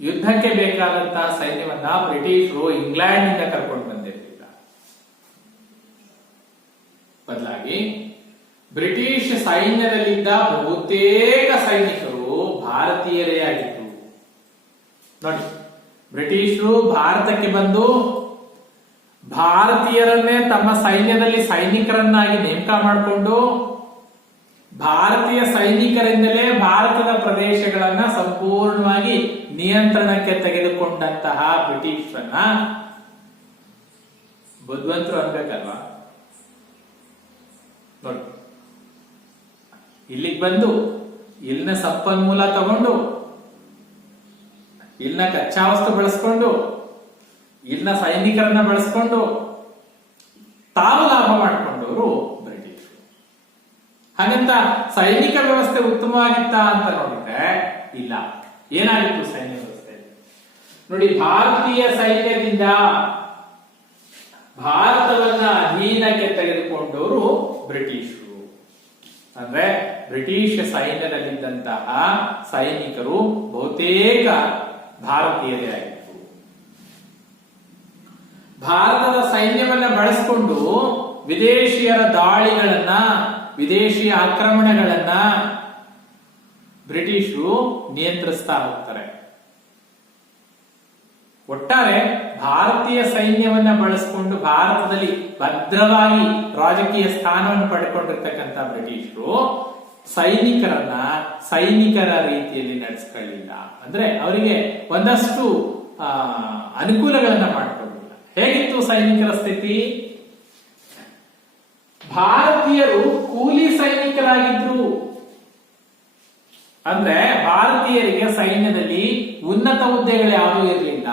ಯುದ್ಧಕ್ಕೆ ಬೇಕಾದಂತಹ ಸೈನ್ಯವನ್ನ ಬ್ರಿಟಿಷರು ಇಂಗ್ಲೆಂಡ್ ನಿಂದ ಕರ್ಕೊಂಡು ಬಂದಿರಲಿಲ್ಲ. ಬದಲಾಗಿ ಬ್ರಿಟಿಷ್ ಸೈನ್ಯದಲ್ಲಿದ್ದ ಬಹುತೇಕ ಸೈನಿಕರು ಭಾರತೀಯರೇ ಆಗಿದ್ರು. ನೋಡಿ, ಬ್ರಿಟಿಷರು ಭಾರತಕ್ಕೆ ಬಂದು ಭಾರತೀಯರನ್ನೇ ತಮ್ಮ ಸೈನ್ಯದಲ್ಲಿ ಸೈನಿಕರನ್ನಾಗಿ ನೇಮಕ ಮಾಡಿಕೊಂಡು ಭಾರತೀಯ ಸೈನಿಕರಿಂದಲೇ ಭಾರತದ ಪ್ರದೇಶಗಳನ್ನ ಸಂಪೂರ್ಣವಾಗಿ ನಿಯಂತ್ರಣಕ್ಕೆ ತೆಗೆದುಕೊಂಡಂತಹ ಬ್ರಿಟಿಷರನ್ನ ಬುದ್ಧಿವಂತರು ಅನ್ಬೇಕಲ್ವಾ? ನೋಡಿ, ಇಲ್ಲಿಗೆ ಬಂದು ಇಲ್ಲಿನ ಸಂಪನ್ಮೂಲ ತಗೊಂಡು, ಇಲ್ಲಿನ ಕಚ್ಚಾ ವಸ್ತು ಬಳಸ್ಕೊಂಡು, ಇಲ್ಲಿನ ಸೈನಿಕರನ್ನ ಬಳಸ್ಕೊಂಡು ತಾವು ಲಾಭ ಮಾಡಿಕೊಂಡವರು ಬ್ರಿಟಿಷರು. ಹಾಗಂತ ಸೈನಿಕ ವ್ಯವಸ್ಥೆ ಉತ್ತಮವಾಗಿತ್ತ ಅಂತ ನೋಡಿದ್ರೆ ಇಲ್ಲ. ಏನಾಗಿತ್ತು ಸೈನ್ಯ ವ್ಯವಸ್ಥೆ ನೋಡಿ, ಭಾರತೀಯ ಸೈನ್ಯದಿಂದ ಭಾರತವನ್ನ ಅಧೀನಕ್ಕೆ ತೆಗೆದುಕೊಂಡವರು ಬ್ರಿಟಿಷರು. ಅಂದ್ರೆ ಬ್ರಿಟಿಷ್ ಸೈನ್ಯದಲ್ಲಿದ್ದಂತಹ ಸೈನಿಕರು ಬಹುತೇಕ ಭಾರತೀಯರೇ ಆಗಿತ್ತು. ಭಾರತದ ಸೈನ್ಯವನ್ನ ಬಳಸಿಕೊಂಡು ವಿದೇಶಿಯರ ದಾಳಿಗಳನ್ನ, ವಿದೇಶಿ ಆಕ್ರಮಣಗಳನ್ನ ಬ್ರಿಟಿಷರು ನಿಯಂತ್ರಿಸ್ತಾ ಹೋಗ್ತಾರೆ. ಒಟ್ಟಾರೆ ಭಾರತೀಯ ಸೈನ್ಯವನ್ನ ಬಳಸಿಕೊಂಡು ಭಾರತದಲ್ಲಿ ಭದ್ರವಾಗಿ ರಾಜಕೀಯ ಸ್ಥಾನವನ್ನು ಪಡ್ಕೊಂಡಿರ್ತಕ್ಕಂಥ ಬ್ರಿಟಿಷರು ಸೈನಿಕರನ್ನ ಸೈನಿಕರ ರೀತಿಯಲ್ಲಿ ನಡೆಸ್ಕೊಳ್ಳಿಲ್ಲ. ಅಂದ್ರೆ ಅವರಿಗೆ ಒಂದಷ್ಟು ಅನುಕೂಲಗಳನ್ನ ಮಾಡಿಕೊಳ್ಳಿಲ್ಲ. ಹೇಗಿತ್ತು ಸೈನಿಕರ ಸ್ಥಿತಿ? ಭಾರತೀಯರು ಕೂಲಿ ಸೈನಿಕರಾಗಿದ್ರು. ಅಂದ್ರೆ ಭಾರತೀಯರಿಗೆ ಸೈನ್ಯದಲ್ಲಿ ಉನ್ನತ ಹುದ್ದೆಗಳು ಯಾವುದೂ ಇರಲಿಲ್ಲ.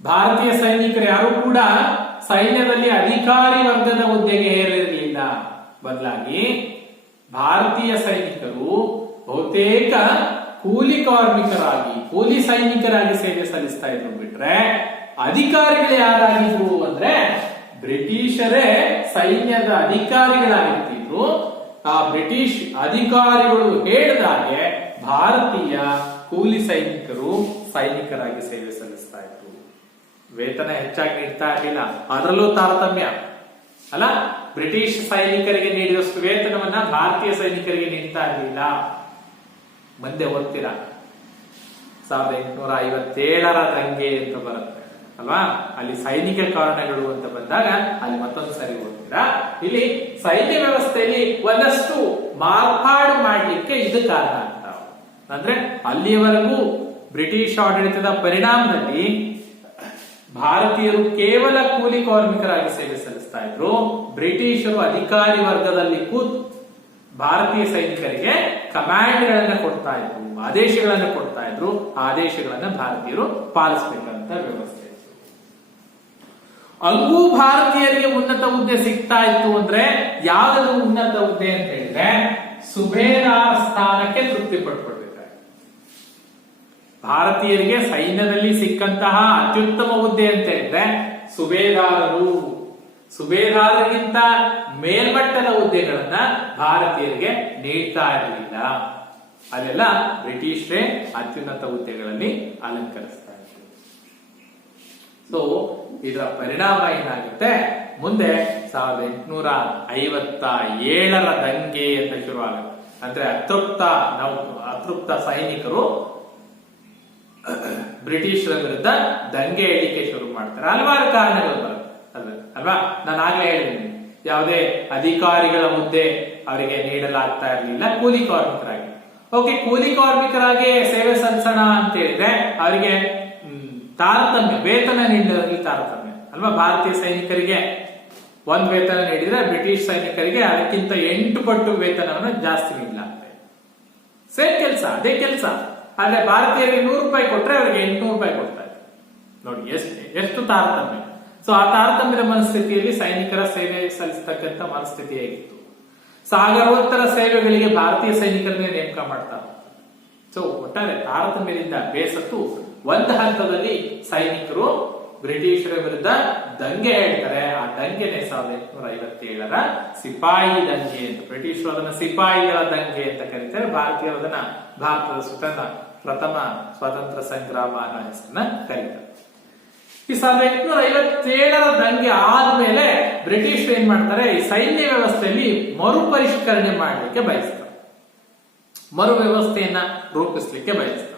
ಭಾರತೀಯ ಸೈನಿಕರು ಯಾರು ಕೂಡ ಸೈನ್ಯದಲ್ಲಿ ಅಧಿಕಾರಿ ವರ್ಗದ ಹುದ್ದೆಗೆ ಏರಿರಲಿಲ್ಲ. ಬದಲಾಗಿ ಭಾರತೀಯ ಸೈನಿಕರು ಬಹುತೇಕ ಕೂಲಿ ಕಾರ್ಮಿಕರಾಗಿ, ಕೂಲಿ ಸೈನಿಕರಾಗಿ ಸೇವೆ ಸಲ್ಲಿಸ್ತಾ ಇದ್ರು. ಬಿಟ್ರೆ ಅಧಿಕಾರಿಗಳು ಯಾರಾಗಿದ್ರು ಅಂದ್ರೆ ಬ್ರಿಟಿಷರೇ ಸೈನ್ಯದ ಅಧಿಕಾರಿಗಳಾಗಿರ್ತಿದ್ರು. ಆ ಬ್ರಿಟಿಷ್ ಅಧಿಕಾರಿಗಳು ಹೇಳಿದಾಗೆ ಭಾರತೀಯ ಕೂಲಿ ಸೈನಿಕರು ಸೈನಿಕರಾಗಿ ಸೇವೆ ಸಲ್ಲಿಸ್ತಾ ಇದ್ರು. ವೇತನ ಹೆಚ್ಚಾಗಿ ನೀಡ್ತಾ ಇರಲಿಲ್ಲ. ಅದರಲ್ಲೂ ತಾರತಮ್ಯ ಅಲ್ಲ, ಬ್ರಿಟಿಷ್ ಸೈನಿಕರಿಗೆ ನೀಡಿದಷ್ಟು ವೇತನವನ್ನ ಭಾರತೀಯ ಸೈನಿಕರಿಗೆ ನೀಡ್ತಾ ಇರಲಿಲ್ಲ. ಮುಂದೆ ಓದ್ತೀರಾ 1857 ದಂಗೆ ಅಂತ ಬರುತ್ತೆ ಅಲ್ವಾ, ಅಲ್ಲಿ ಸೈನಿಕ ಕಾರಣಗಳು ಅಂತ ಬಂದಾಗ ಅಲ್ಲಿ ಮತ್ತೊಂದು ಸರಿ ಓದ್ತೀರಾ. ಇಲ್ಲಿ ಸೈನ್ಯ ವ್ಯವಸ್ಥೆಯಲ್ಲಿ ಒಂದಷ್ಟು ಮಾರ್ಪಾಡು ಮಾಡ್ಲಿಕ್ಕೆ ಇದು ಕಾರಣ ಆಗ್ತಾವ. ಅಂದ್ರೆ ಅಲ್ಲಿಯವರೆಗೂ ಬ್ರಿಟಿಷ್ ಆಡಳಿತದ ಪರಿಣಾಮದಲ್ಲಿ ಭಾರತೀಯರು ಕೇವಲ ಕೂಲಿ ಕಾರ್ಮಿಕರಾಗಿ ಸೇವೆ ಸಲ್ಲಿಸ್ತಾ ಇದ್ರು. ಬ್ರಿಟಿಷರು ಅಧಿಕಾರಿ ವರ್ಗದಲ್ಲಿ ಕೂತು ಭಾರತೀಯ ಸೈನಿಕರಿಗೆ ಕಮಾಂಡ್ಗಳನ್ನ ಕೊಡ್ತಾ ಇದ್ರು, ಆದೇಶಗಳನ್ನ ಕೊಡ್ತಾ ಇದ್ರು. ಆ ಆದೇಶಗಳನ್ನ ಭಾರತೀಯರು ಪಾಲಿಸಬೇಕಂತ ವ್ಯವಸ್ಥೆ. ಹಂಗೂ ಭಾರತೀಯರಿಗೆ ಉನ್ನತ ಹುದ್ದೆ ಸಿಗ್ತಾ ಇತ್ತು. ಅಂದ್ರೆ ಯಾವ್ದು ಉನ್ನತ ಹುದ್ದೆ ಅಂತ ಹೇಳಿದ್ರೆ ಸುಬೇದಾರ ಸ್ಥಾನಕ್ಕೆ ತೃಪ್ತಿ ಪಡ್ಕೊಳ್ಬೇಕಾದ್ರೆ ಭಾರತೀಯರಿಗೆ ಸೈನ್ಯದಲ್ಲಿ ಸಿಕ್ಕಂತಹ ಅತ್ಯುತ್ತಮ ಹುದ್ದೆ ಅಂತ ಹೇಳಿದ್ರೆ ಸುಬೇದಾರರು. ಸುಬೇದಾರರಿಗಿಂತ ಮೇಲ್ಮಟ್ಟದ ಹುದ್ದೆಗಳನ್ನ ಭಾರತೀಯರಿಗೆ ನೀಡ್ತಾ ಇರಲಿಲ್ಲ. ಅಲ್ಲೆಲ್ಲ ಬ್ರಿಟಿಷರೇ ಅತ್ಯುನ್ನತ ಹುದ್ದೆಗಳಲ್ಲಿ ಅಲಂಕರಿಸ್ತಾ ಇದ್ರು. ಸೊ ಇದರ ಪರಿಣಾಮ ಏನಾಗುತ್ತೆ, ಮುಂದೆ 1857 ದಂಗೆ ಅಂತ ಶುರುವಾಗುತ್ತೆ. ಅಂದ್ರೆ ಅತೃಪ್ತ ಸೈನಿಕರು ಬ್ರಿಟಿಷರ ವಿರುದ್ಧ ದಂಗೆ ಏಳಿಕೆ ಶುರು ಮಾಡ್ತಾರೆ. ಹಲವಾರು ಕಾರಣಗಳು ಬರುತ್ತೆ ಅಲ್ವಾ. ನಾನು ಆಗ್ಲೇ ಹೇಳಿದ್ದೀನಿ, ಯಾವುದೇ ಅಧಿಕಾರಿಗಳ ಹುದ್ದೆ ಅವರಿಗೆ ನೀಡಲಾಗ್ತಾ ಇರಲಿಲ್ಲ. ಕೂಲಿ ಕಾರ್ಮಿಕರಾಗಿ, ಓಕೆ, ಕೂಲಿ ಕಾರ್ಮಿಕರಾಗಿ ಸೇವೆ ಸಲ್ಲಿಸೋಣ ಅಂತ ಹೇಳಿದ್ರೆ ಅವರಿಗೆ ತಾರತಮ್ಯ, ವೇತನ ನೀಡಿದಲ್ಲಿ ತಾರತಮ್ಯ ಅಲ್ವಾ. ಭಾರತೀಯ ಸೈನಿಕರಿಗೆ ಒಂದ್ ವೇತನ ನೀಡಿದ್ರೆ ಬ್ರಿಟಿಷ್ ಸೈನಿಕರಿಗೆ ಅದಕ್ಕಿಂತ 8 ಪಟ್ಟು ವೇತನವನ್ನು ಜಾಸ್ತಿ ನೀಡಲಾಗ್ತದೆ. ಸೇಮ್ ಕೆಲಸ, ಅದೇ ಕೆಲಸ, ಆದ್ರೆ ಭಾರತೀಯರಿಗೆ 100 ರೂಪಾಯಿ ಕೊಟ್ರೆ ಅವರಿಗೆ 800 ರೂಪಾಯಿ ಕೊಡ್ತಾರೆ. ನೋಡಿ ಎಷ್ಟು ತಾರತಮ್ಯ. ಸೊ ಆ ತಾರತಮ್ಯದ ಮನಸ್ಥಿತಿಯಲ್ಲಿ ಸೈನಿಕರ ಸೇವೆ ಸಲ್ಲಿಸತಕ್ಕಂತ ಮನಸ್ಥಿತಿ ಹೇಗಿತ್ತು. ಸಾಗರೋತ್ತರ ಸೇವೆಗಳಿಗೆ ಭಾರತೀಯ ಸೈನಿಕರನ್ನೇ ನೇಮಕ ಮಾಡ್ತಾ. ಸೊ ಒಟ್ಟಾರೆ ತಾರತಮ್ಯದಿಂದ ಬೇಸತ್ತು ಒಂದು ಹಂತದಲ್ಲಿ ಸೈನಿಕರು ಬ್ರಿಟಿಷರ ವಿರುದ್ಧ ದಂಗೆ ಹೇಳ್ತಾರೆ. ಆ ದಂಗೆನೆ 1857 ಸಿಪಾಯಿ ದಂಗೆ ಅಂತ, ಬ್ರಿಟಿಷರು ಅದನ್ನ ಸಿಪಾಯಿಗಳ ದಂಗೆ ಅಂತ ಕರೀತಾರೆ. ಭಾರತೀಯರು ಅದನ್ನ ಭಾರತದ ಪ್ರಥಮ ಸ್ವಾತಂತ್ರ್ಯ ಸಂಗ್ರಾಮ ಅನ್ನೋ ಹೆಸರನ್ನ ಕರೀತಾರೆ. ಈ 1857 ದಂಗೆ ಆದ್ಮೇಲೆ ಬ್ರಿಟಿಷರು ಏನ್ ಮಾಡ್ತಾರೆ, ಈ ಸೈನ್ಯ ವ್ಯವಸ್ಥೆಯಲ್ಲಿ ಮರುಪರಿಷ್ಕರಣೆ ಮಾಡಲಿಕ್ಕೆ ಬಯಸ್ತಾರೆ, ಮರು ವ್ಯವಸ್ಥೆಯನ್ನ ರೂಪಿಸ್ಲಿಕ್ಕೆ ಬಯಸ್ತಾರೆ.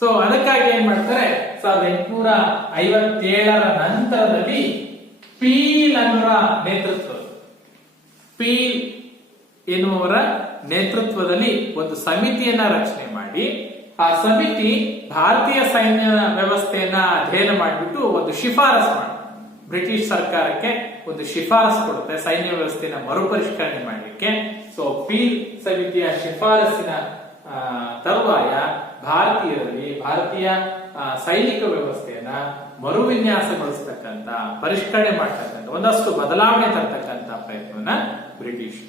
ಸೊ ಅದಕ್ಕಾಗಿ ಏನ್ ಮಾಡ್ತಾರೆ, 1857 ನಂತರದಲ್ಲಿ ಪೀಲ್ ಅನ್ನುವ ಪೀಲ್ ಎನ್ನುವರ ನೇತೃತ್ವದಲ್ಲಿ ಒಂದು ಸಮಿತಿಯನ್ನ ರಚನೆ ಮಾಡಿ, ಆ ಸಮಿತಿ ಭಾರತೀಯ ಸೈನ್ಯ ವ್ಯವಸ್ಥೆಯನ್ನ ಅಧ್ಯಯನ ಮಾಡಿಬಿಟ್ಟು ಒಂದು ಶಿಫಾರಸ್ ಮಾಡಿ ಬ್ರಿಟಿಷ್ ಸರ್ಕಾರಕ್ಕೆ ಒಂದು ಶಿಫಾರಸ್ ಕೊಡುತ್ತೆ ಸೈನ್ಯ ವ್ಯವಸ್ಥೆಯನ್ನ ಮರುಪರಿಷ್ಕರಣೆ ಮಾಡಲಿಕ್ಕೆ. ಸೊ ಪೀಲ್ ಸಮಿತಿಯ ಶಿಫಾರಸಿನ ತರುವಾಯ ಭಾರತೀಯ ಸೈನಿಕ ವ್ಯವಸ್ಥೆಯನ್ನ ಮರುವಿನ್ಯಾಸಗೊಳಿಸತಕ್ಕಂತ, ಪರಿಷ್ಕರಣೆ ಮಾಡ್ತಕ್ಕಂಥ, ಒಂದಷ್ಟು ಬದಲಾವಣೆ ತರ್ತಕ್ಕಂತ ಪ್ರಯತ್ನವನ್ನ ಬ್ರಿಟಿಷ್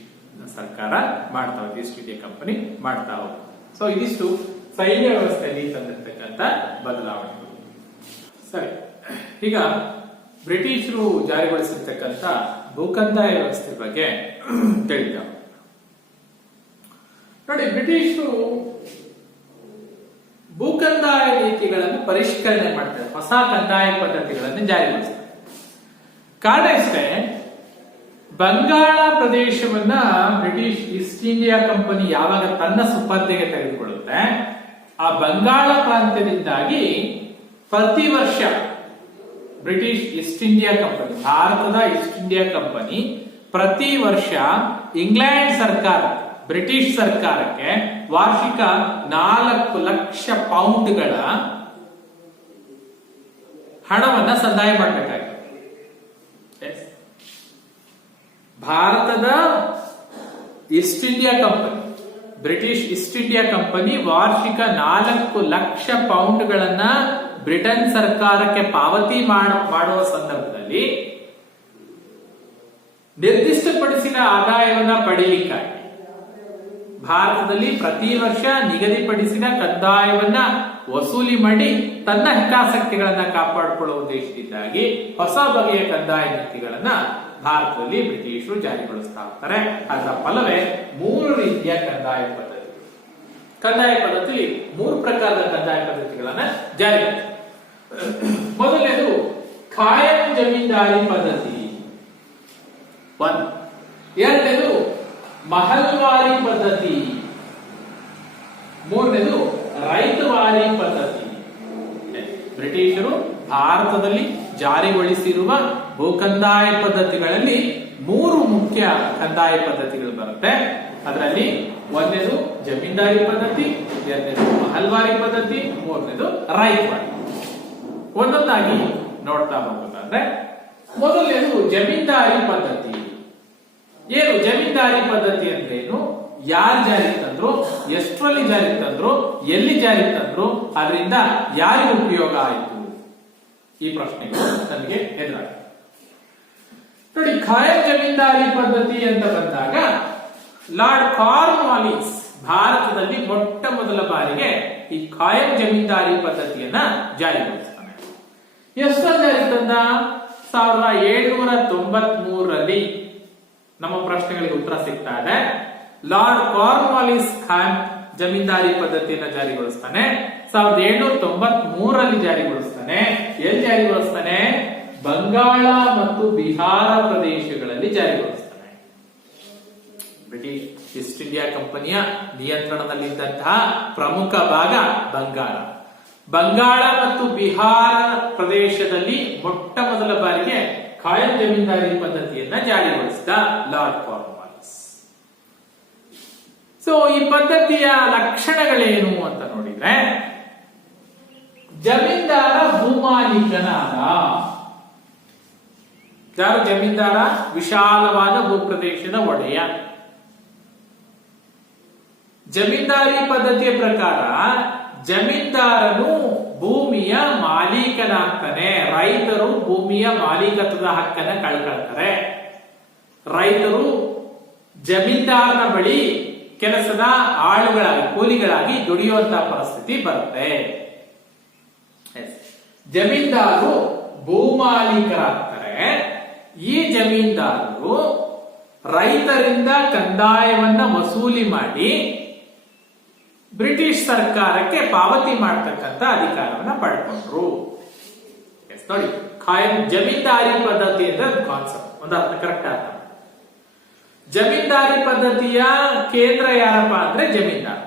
ಸರ್ಕಾರ ಮಾಡ್ತಾ ಹೋಗುತ್ತೆ, ಈಸ್ಟ್ ಇಂಡಿಯಾ ಕಂಪನಿ ಮಾಡ್ತಾ ಹೋಗುತ್ತೆ. ಸೊ ಇದಿಷ್ಟು ಸೈನ್ಯ ವ್ಯವಸ್ಥೆಯಲ್ಲಿ ತಂದಿರತಕ್ಕಂತ ಬದಲಾವಣೆಗಳು. ಸರಿ, ಈಗ ಬ್ರಿಟಿಷರು ಜಾರಿಗೊಳಿಸಿರ್ತಕ್ಕಂಥ ಭೂಕಂದಾಯ ವ್ಯವಸ್ಥೆ ಬಗ್ಗೆ ತಿಳಿದ ನೋಡಿ. ಬ್ರಿಟಿಷರು ಭೂಕಂದಾಯ ನೀತಿಗಳನ್ನು ಪರಿಷ್ಕರಣೆ ಮಾಡ್ತಾರೆ, ಹೊಸ ಕಂದಾಯ ಪದ್ಧತಿಗಳನ್ನು ಜಾರಿಗೊಳಿಸ್ತಾರೆ. ಕಾರಣ ಇಷ್ಟೇ, ಬಂಗಾಳ ಪ್ರದೇಶವನ್ನ ಬ್ರಿಟಿಷ್ ಈಸ್ಟ್ ಇಂಡಿಯಾ ಕಂಪನಿ ಯಾವಾಗ ತನ್ನ ಸುಪರ್ದಿಗೆ ತೆಗೆದುಕೊಳ್ಳುತ್ತೆ, ಆ ಬಂಗಾಳ ಪ್ರಾಂತ್ಯದಿಂದಾಗಿ ಪ್ರತಿ ವರ್ಷ ಬ್ರಿಟಿಷ್ ಈಸ್ಟ್ ಇಂಡಿಯಾ ಕಂಪನಿ, ಭಾರತದ ಈಸ್ಟ್ ಇಂಡಿಯಾ ಕಂಪನಿ ಪ್ರತಿ ವರ್ಷ ಇಂಗ್ಲೆಂಡ್ ಸರ್ಕಾರ, ಬ್ರಿಟಿಷ್ ಸರ್ಕಾರಕ್ಕೆ ವಾರ್ಷಿಕ 4 ಲಕ್ಷ ಪೌಂಡ್ಗಳ ಹಣವನ್ನ ಸಂದಾಯ ಮಾಡಬೇಕಾಗಿದೆ. ಭಾರತದ East India company, British East India company ವಾರ್ಷಿಕ 4 ಲಕ್ಷ ಪೌಂಡ್ಗಳನ್ನ ಬ್ರಿಟನ್ ಸರ್ಕಾರಕ್ಕೆ ಪಾವತಿ ಮಾಡುವ ಸಂದರ್ಭದಲ್ಲಿ ನಿರ್ದಿಷ್ಟಪಡಿಸಿದ ಆದಾಯವನ್ನ ಪಡೆಯಲಿಕ್ಕಾಗಿ ಭಾರತದಲ್ಲಿ ಪ್ರತಿ ವರ್ಷ ನಿಗದಿಪಡಿಸಿದ ಕಂದಾಯವನ್ನ ವಸೂಲಿ ಮಾಡಿ ತನ್ನ ಹಿತಾಸಕ್ತಿಗಳನ್ನ ಕಾಪಾಡಿಕೊಳ್ಳುವ ಉದ್ದೇಶದಿಂದಾಗಿ ಹೊಸ ಬಗೆಯ ಕಂದಾಯ ನೀತಿಗಳನ್ನ ಭಾರತದಲ್ಲಿ ಬ್ರಿಟಿಷರು ಜಾರಿಗೊಳಿಸ್ತಾ ಹೋಗ್ತಾರೆ. ಅದರ ಫಲವೇ 3 ರೀತಿಯ ಕಂದಾಯ ಪದ್ಧತಿ. ಕಂದಾಯ ಪದ್ಧತಿ 3 ಪ್ರಕಾರದ ಕಂದಾಯ ಪದ್ಧತಿಗಳನ್ನ ಜಾರಿಗೊಳಿಸ್ತಾರೆ. ಮೊದಲನೇದು ಖಾಯಂ ಜಮೀನ್ದಾರಿ ಪದ್ಧತಿ 1. ಎರಡನೇದು ಮಹಲ್ವಾರಿ ಪದ್ಧತಿ. 3ನೇದು ರೈತವಾರಿ ಪದ್ಧತಿ. ಬ್ರಿಟಿಷರು ಭಾರತದಲ್ಲಿ ಜಾರಿಗೊಳಿಸಿರುವ ಭೂಕಂದಾಯ ಪದ್ಧತಿಗಳಲ್ಲಿ 3 ಮುಖ್ಯ ಕಂದಾಯ ಪದ್ಧತಿಗಳು ಬರುತ್ತೆ. ಅದರಲ್ಲಿ 1ನೇದು ಜಮೀನ್ದಾರಿ ಪದ್ಧತಿ, 2ನೇದು ಮಹಲ್ವಾರಿ ಪದ್ಧತಿ, 3ನೇದು ರೈತವಾರಿ. ಒಂದೊಂದಾಗಿ ನೋಡ್ತಾ ಹೋಗ್ಬೇಕಾದ್ರೆ ಮೊದಲನೇದು ಜಮೀನ್ದಾರಿ ಪದ್ಧತಿ. ಏನು ಜಮೀನ್ದಾರಿ ಪದ್ಧತಿ ಅಂದ್ರೇನು, ಯಾರು ಜಾರಿಗೆ ತಂದ್ರು, ಎಷ್ಟರಲ್ಲಿ ಜಾರಿಗೆ ತಂದ್ರು, ಎಲ್ಲಿ ಜಾರಿಗೆ ತಂದ್ರು, ಅದರಿಂದ ಯಾರಿಗೆ ಉಪಯೋಗ ಆಯಿತು, ಈ ಪ್ರಶ್ನೆಗಳು ನಮಗೆ ಎದುರಾಗ ನೋಡಿ. ಖಾಯಂ ಜಮೀನ್ದಾರಿ ಪದ್ಧತಿ ಅಂತ ಬಂದಾಗ ಲಾರ್ಡ್ ಕಾರ್ನ್ವಾಲಿಸ್ ಭಾರತದಲ್ಲಿ ಮೊಟ್ಟ ಮೊದಲ ಬಾರಿಗೆ ಈ ಖಾಯಂ ಜಮೀನ್ದಾರಿ ಪದ್ಧತಿಯನ್ನ ಜಾರಿಗೊಳಿಸ್ತಾನೆ. ಎಷ್ಟು ಜಾರಿಗೆ ತಂದ? 1793ರಲ್ಲಿ. ನಮ್ಮ ಪ್ರಶ್ನೆಗಳಿಗೆ ಉತ್ತರ ಸಿಗ್ತಾ ಇದೆ. ಲಾರ್ಡ್ ಕಾರ್ನ್ವಾಲಿಸ್ ಖಾಯಂ ಜಮೀನ್ದಾರಿ ಪದ್ಧತಿಯನ್ನು ಜಾರಿಗೊಳಿಸ್ತಾನೆ. 1793ರಲ್ಲಿ ಜಾರಿಗೊಳಿಸ್ತಾನೆ. ಎಲ್ಲಿ ಜಾರಿಗೊಳಿಸ್ತಾನೆ? ಬಂಗಾಳ ಮತ್ತು ಬಿಹಾರ ಪ್ರದೇಶಗಳಲ್ಲಿ ಜಾರಿಗೊಳಿಸ್ತಾನೆ. ಬ್ರಿಟಿಷ್ ಈಸ್ಟ್ ಇಂಡಿಯಾ ಕಂಪನಿಯ ನಿಯಂತ್ರಣದಲ್ಲಿದ್ದಂತಹ ಪ್ರಮುಖ ಭಾಗ ಬಂಗಾಳ ಮತ್ತು ಬಿಹಾರ ಪ್ರದೇಶದಲ್ಲಿ ಮೊಟ್ಟ ಮೊದಲ ಬಾರಿಗೆ ಖಾಯಂ ಜಮೀನ್ದಾರಿ ಪದ್ಧತಿಯನ್ನ ಜಾರಿಗೊಳಿಸಿದ ಲಾರ್ಡ್ ಕಾರ್ನ್ವಾಲಿಸ್. ಸೊ ಈ ಪದ್ಧತಿಯ ಲಕ್ಷಣಗಳೇನು ಅಂತ ನೋಡಿದ್ರೆ, ಜಮೀನ್ದಾರ ಭೂಮಾಲೀಕನಾದ. ಯಾರು ಜಮೀನ್ದಾರ? ವಿಶಾಲವಾದ ಭೂಪ್ರದೇಶದ ಒಡೆಯ. ಜಮೀನ್ದಾರಿ ಪದ್ಧತಿಯ ಪ್ರಕಾರ ಜಮೀನ್ದಾರನು ಭೂಮಿಯ ಮಾಲೀಕನಾಗ್ತಾನೆ. ರೈತರು ಭೂಮಿಯ ಮಾಲೀಕತ್ವದ ಹಕ್ಕನ್ನ ಕಳ್ಕೊಳ್ತಾರೆ. ರೈತರು ಜಮೀನ್ದಾರನ ಬಳಿ ಕೆಲಸದ ಆಳುಗಳಾಗಿ, ಕೂಲಿಗಳಾಗಿ ದುಡಿಯುವಂತಹ ಪರಿಸ್ಥಿತಿ ಬರುತ್ತೆ. ಜಮೀನ್ದಾರರು ಭೂಮಾಲೀಕರಾಗ್ತಾರೆ. ಈ ಜಮೀನ್ದಾರರು ರೈತರಿಂದ ಕಂದಾಯವನ್ನ ವಸೂಲಿ ಮಾಡಿ ಬ್ರಿಟಿಷ್ ಸರ್ಕಾರಕ್ಕೆ ಪಾವತಿ ಮಾಡತಕ್ಕಂತ ಅಧಿಕಾರವನ್ನ ಪಡ್ಕೊಂಡ್ರು. ನೋಡಿ, ಖಾಯಂ ಜಮೀನ್ದಾರಿ ಪದ್ಧತಿ ಅಂದ್ರೆ ಕಾನ್ಸೆಪ್ಟ್ ಒಂದು ಅರ್ಥ ಕರೆಕ್ಟ್ ಅರ್ಥ. ಜಮೀನ್ದಾರಿ ಪದ್ಧತಿಯ ಕೇಂದ್ರ ಯಾರಪ್ಪ ಅಂದ್ರೆ ಜಮೀನ್ದಾರ.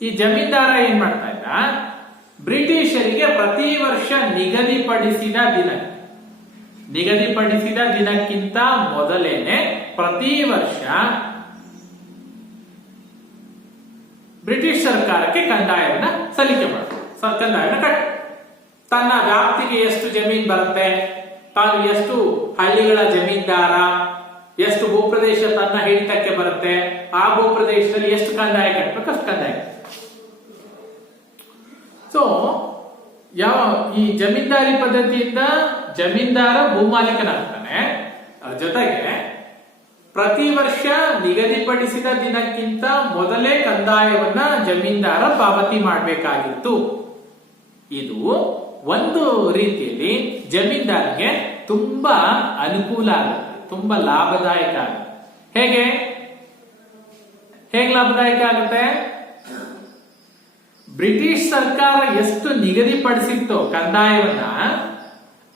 ಈ ಜಮೀನ್ದಾರ ಏನ್ ಮಾಡ್ತಾ ಇದ್ದ? ಬ್ರಿಟಿಷರಿಗೆ ಪ್ರತಿ ವರ್ಷ ನಿಗದಿಪಡಿಸಿದ ದಿನಕ್ಕಿಂತ ಮೊದಲೇನೆ ಪ್ರತಿ ವರ್ಷ ಬ್ರಿಟಿಷ್ ಸರ್ಕಾರಕ್ಕೆ ಕಂದಾಯವನ್ನ ಸಲ್ಲಿಕೆ ಮಾಡ್ತಾರೆ. ಕಂದಾಯವನ್ನ ಕಟ್ಟ ತನ್ನ ವ್ಯಾಪ್ತಿಗೆ ಎಷ್ಟು ಜಮೀನ್ ಬರುತ್ತೆ, ತಾನು ಎಷ್ಟು ಹಳ್ಳಿಗಳ ಜಮೀನ್ದಾರ, ಎಷ್ಟು ಭೂಪ್ರದೇಶ ತನ್ನ ಹಿಡಿತಕ್ಕೆ ಬರುತ್ತೆ, ಆ ಭೂಪ್ರದೇಶದಲ್ಲಿ ಎಷ್ಟು ಕಂದಾಯ ಕಟ್ಟಬೇಕು ಅಷ್ಟು ಕಂದಾಯ. ಸೊ ಈ ಜಮೀನ್ದಾರಿ ಪದ್ಧತಿಯಿಂದ ಜಮೀನ್ದಾರ ಭೂಮಾಲೀಕನಾಗ್ತಾನೆ. ಅದ್ರ ಜೊತೆಗೆ ಪ್ರತಿ ವರ್ಷ ನಿಗದಿಪಡಿಸಿದ ದಿನಕ್ಕಿಂತ ಮೊದಲೇ ಕಂದಾಯವನ್ನ ಜಮೀನ್ದಾರ ಪಾವತಿ ಮಾಡಬೇಕಾಗಿತ್ತು. ಇದು ಒಂದು ರೀತಿಯಲ್ಲಿ ಜಮೀನ್ದಾರಿಗೆ ತುಂಬಾ ಅನುಕೂಲ ಆಗುತ್ತೆ, ತುಂಬಾ ಲಾಭದಾಯಕ ಆಗುತ್ತೆ. ಹೇಗೆ ಲಾಭದಾಯಕ ಆಗುತ್ತೆ? ಬ್ರಿಟಿಷ್ ಸರ್ಕಾರ ಎಷ್ಟು ನಿಗದಿಪಡಿಸಿತ್ತು ಕಂದಾಯವನ್ನ,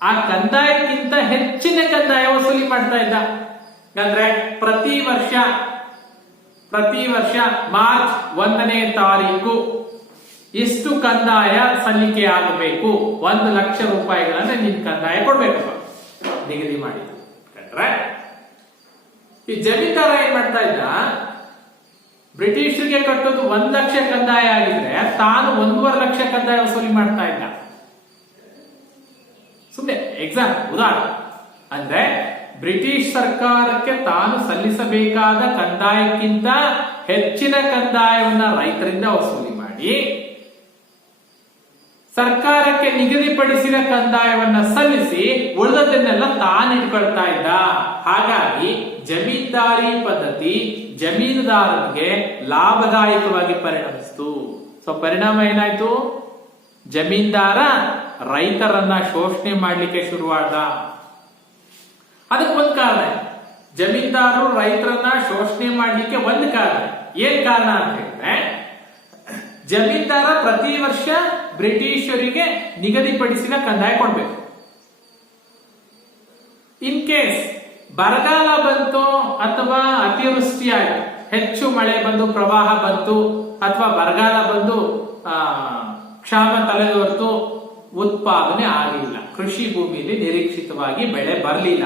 ಆ ಕಂದಾಯಕ್ಕಿಂತ ಹೆಚ್ಚಿನ ಕಂದಾಯ ವಸೂಲಿ ಮಾಡ್ತಾ ಇದ್ದ. ಅಂದ್ರೆ ಪ್ರತಿ ವರ್ಷ ಮಾರ್ಚ್ 1ನೇ ತಾರೀಕು ಇಷ್ಟು ಕಂದಾಯ ಸಲ್ಲಿಕೆ ಆಗಬೇಕು, 1 ಲಕ್ಷ ರೂಪಾಯಿಗಳನ್ನ ನೀನ್ ಕಂದಾಯ ಕೊಡ್ಬೇಕಪ್ಪ ನಿಗದಿ ಮಾಡಿದ್ದು. ಈ ಜಮೀನ್ದಾರ ಏನ್ ಮಾಡ್ತಾ ಇದ್ದ, ಬ್ರಿಟಿಷರಿಗೆ ಕಟ್ಟೋದು 1 ಲಕ್ಷ ಕಂದಾಯ ಆಗಿದ್ರೆ ತಾನು 1.5 ಲಕ್ಷ ಕಂದಾಯ ವಸೂಲಿ ಮಾಡ್ತಾ ಇದ್ದ. ಸುಮ್ಮನೆ ಉದಾಹರಣೆ ಅಂದ್ರೆ ಬ್ರಿಟಿಷ್ ಸರ್ಕಾರಕ್ಕೆ ತಾನು ಸಲ್ಲಿಸಬೇಕಾದ ಕಂದಾಯಕ್ಕಿಂತ ಹೆಚ್ಚಿನ ಕಂದಾಯವನ್ನ ರೈತರಿಂದ ವಸೂಲಿ ಮಾಡಿ ಸರ್ಕಾರಕ್ಕೆ ನಿಗದಿಪಡಿಸಿದ ಕಂದಾಯವನ್ನ ಸಲ್ಲಿಸಿ ಉಳಿದದನ್ನೆಲ್ಲ ತಾನು ಇಟ್ಕೊಳ್ತಾ ಇದ್ದ. ಹಾಗಾಗಿ ಜಮೀನ್ದಾರಿ ಪದ್ಧತಿ ಜಮೀನುದಾರನಿಗೆ ಲಾಭದಾಯಕವಾಗಿ ಪರಿಣಮಿಸಿತು. ಸೊ ಪರಿಣಾಮ ಏನಾಯ್ತು? ಜಮೀನ್ದಾರ ರೈತರನ್ನ ಶೋಷಣೆ ಮಾಡ್ಲಿಕ್ಕೆ ಶುರುವಾದ. ಅದಕ್ಕೆ ಒಂದು ಕಾರಣ, ಜಮೀನ್ದಾರರು ರೈತರನ್ನ ಶೋಷಣೆ ಮಾಡ್ಲಿಕ್ಕೆ ಒಂದು ಕಾರಣ. ಏನ್ ಕಾರಣ ಅಂತ ಹೇಳಿದ್ರೆ, ಜಮೀನ್ದಾರ ಪ್ರತಿ ವರ್ಷ ಬ್ರಿಟಿಷರಿಗೆ ನಿಗದಿಪಡಿಸಿದ ಕಂದಾಯ ಕೊಡ್ಬೇಕು. ಇನ್ ಕೇಸ್ ಬರಗಾಲ ಬಂತು ಅಥವಾ ಅತಿವೃಷ್ಟಿ ಆಯ್ತು, ಹೆಚ್ಚು ಮಳೆ ಬಂದು ಪ್ರವಾಹ ಬಂತು ಅಥವಾ ಬರಗಾಲ ಬಂದು ಕ್ಷಾಮ ತಲೆದೋರ್ತು, ಉತ್ಪಾದನೆ ಆಗಲಿಲ್ಲ, ಕೃಷಿ ಭೂಮಿಯಲ್ಲಿ ನಿರೀಕ್ಷಿತವಾಗಿ ಬೆಳೆ ಬರಲಿಲ್ಲ.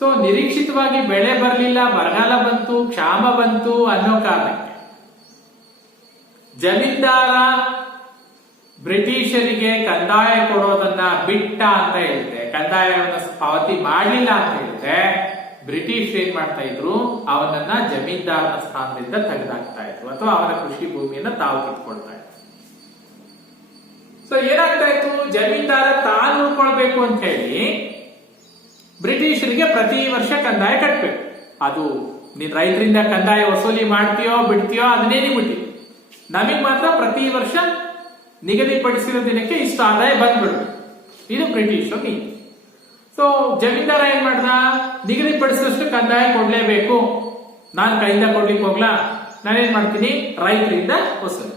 ಸೊ ನಿರೀಕ್ಷಿತವಾಗಿ ಬೆಳೆ ಬರಲಿಲ್ಲ, ಬರಗಾಲ ಬಂತು, ಕ್ಷಾಮ ಬಂತು ಅನ್ನೋ ಕಾರಣಕ್ಕೆ ಜಮೀನ್ದಾರ ಬ್ರಿಟಿಷರಿಗೆ ಕಂದಾಯ ಕೊಡೋದನ್ನ ಬಿಟ್ಟ ಅಂತ ಹೇಳಿದ್ರೆ, ಕಂದಾಯವನ್ನು ಪಾವತಿ ಮಾಡಲಿಲ್ಲ ಅಂತ ಹೇಳಿದ್ರೆ, ಬ್ರಿಟಿಷ್ ಏನ್ ಮಾಡ್ತಾ ಇದ್ರು, ಅವನನ್ನ ಜಮೀನ್ದಾರನ ಸ್ಥಾನದಿಂದ ತೆಗೆದಾಕ್ತಾ ಇದ್ರು ಅಥವಾ ಅವನ ಕೃಷಿ ಭೂಮಿಯನ್ನ ತಾವು ಕಿತ್ಕೊಳ್ತಾ ಇದ್ರು. ಸೊ ಏನಾಗ್ತಾ ಇತ್ತು, ಜಮೀನ್ದಾರ ತಾನು ಉಳ್ಕೊಳ್ಬೇಕು ಅಂತ ಹೇಳಿ ಬ್ರಿಟಿಷರಿಗೆ ಪ್ರತಿ ವರ್ಷ ಕಂದಾಯ ಕಟ್ಟಬೇಕು. ಅದು ನೀನ್ ರೈತರಿಂದ ಕಂದಾಯ ವಸೂಲಿ ಮಾಡ್ತೀಯೋ ಬಿಡ್ತೀಯೋ ಅದನ್ನೇನಿ ಬಿಟ್ಟಿ, ನಮಗ್ ಮಾತ್ರ ಪ್ರತಿ ವರ್ಷ ನಿಗದಿಪಡಿಸಿದ ದಿನಕ್ಕೆ ಇಷ್ಟು ಆದಾಯ ಬಂದ್ಬಿಡ್ಬೇಕು. ಇದು ಬ್ರಿಟಿಷ್ ನೀತಿ. ಸೊ ಜಮೀನ್ದಾರ ಏನ್ ಮಾಡ್ದ, ನಿಗದಿಪಡಿಸಿದಷ್ಟು ಕಂದಾಯ ಕೊಡ್ಲೇಬೇಕು, ನಾನ್ ಕೈಯಿಂದ ಕೊಡ್ಲಿಕ್ಕೆ ಹೋಗ್ಲಾ, ನಾನೇನ್ ಮಾಡ್ತೀನಿ ರೈತರಿಂದ ವಸೂಲಿ.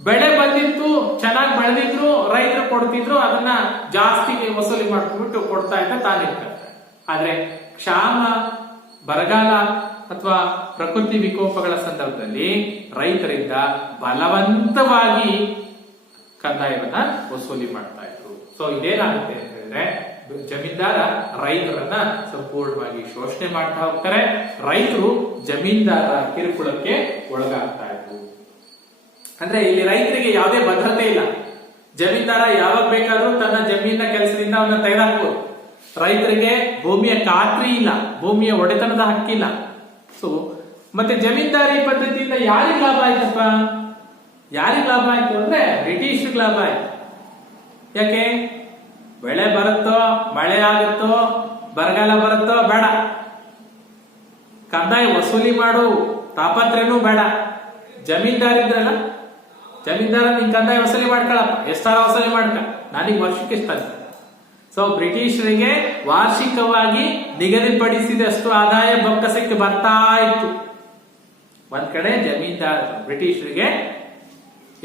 ಬೆಳೆ ಬಂದಿತ್ತು, ಚೆನ್ನಾಗಿ ಬೆಳೆದಿದ್ರು, ರೈತರು ಕೊಡ್ತಿದ್ರು, ಅದನ್ನ ಜಾಸ್ತಿ ವಸೂಲಿ ಮಾಡ್ಕೊಂಡ್ಬಿಟ್ಟು ಕೊಡ್ತಾ ಇದ್ದ ತಾನಿರ್ತಾರೆ. ಆದ್ರೆ ಕ್ಷಾಮ, ಬರಗಾಲ ಅಥವಾ ಪ್ರಕೃತಿ ವಿಕೋಪಗಳ ಸಂದರ್ಭದಲ್ಲಿ ರೈತರಿಂದ ಬಲವಂತವಾಗಿ ಕಂದಾಯವನ್ನ ವಸೂಲಿ ಮಾಡ್ತಾ ಇದ್ರು. ಸೊ ಇದೇನಾಗುತ್ತೆ ಅಂತ ಹೇಳಿದ್ರೆ, ಜಮೀನ್ದಾರ ರೈತರನ್ನ ಸಂಪೂರ್ಣವಾಗಿ ಶೋಷಣೆ ಮಾಡ್ತಾ ಹೋಗ್ತಾರೆ, ರೈತರು ಜಮೀನ್ದಾರ ಕಿರುಕುಳಕ್ಕೆ ಒಳಗಾಗ್ತಾ ಇದ್ರು. ಅಂದ್ರೆ ಇಲ್ಲಿ ರೈತರಿಗೆ ಯಾವುದೇ ಭದ್ರತೆ ಇಲ್ಲ. ಜಮೀನ್ದಾರ ಯಾವಾಗ ಬೇಕಾದ್ರೂ ತನ್ನ ಜಮೀನಿನ ಕೆಲಸದಿಂದ ಅವನ್ನ ತೆಗೆದಾಕ್ಬೋದು. ರೈತರಿಗೆ ಭೂಮಿಯ ಖಾತ್ರಿ ಇಲ್ಲ, ಭೂಮಿಯ ಒಡೆತನದ ಹಕ್ಕಿಲ್ಲ. ಸೊ ಮತ್ತೆ ಜಮೀನ್ದಾರಿ ಪದ್ಧತಿಯಿಂದ ಯಾರಿಗೆ ಲಾಭ ಆಯ್ತಪ್ಪ? ಯಾರಿಗೆ ಲಾಭ ಆಯ್ತು ಅಂದ್ರೆ ಬ್ರಿಟಿಷ್ ಲಾಭ ಆಯ್ತು. ಯಾಕೆ? ಬೆಳೆ ಬರುತ್ತೋ, ಮಳೆ ಆಗುತ್ತೋ, ಬರಗಾಲ ಬರುತ್ತೋ ಬೇಡ, ಕಂದಾಯ ವಸೂಲಿ ಮಾಡು ತಾಪತ್ರೆನೂ ಬೇಡ. ಜಮೀನ್ದಾರ ಇದ್ರಲ್ಲ, ಜಮೀನ್ದಾರ ನಿನ್ ಕಂದಾಯ ವಸೂಲಿ ಮಾಡ್ಕೊಳಪ್ಪ, ಎಷ್ಟಾರ ವಸೂಲಿ ಮಾಡ್ಕ, ನನಗೆ ವರ್ಷಕ್ಕೆ ಇಷ್ಟ. ಸೊ ಬ್ರಿಟಿಷರಿಗೆ ವಾರ್ಷಿಕವಾಗಿ ನಿಗದಿಪಡಿಸಿದಷ್ಟು ಆದಾಯ ಬೊಕ್ಕಸಕ್ಕೆ ಬರ್ತಾ ಇತ್ತು. ಒಂದ್ ಕಡೆ ಜಮೀನ್ದಾರ ಬ್ರಿಟಿಷರಿಗೆ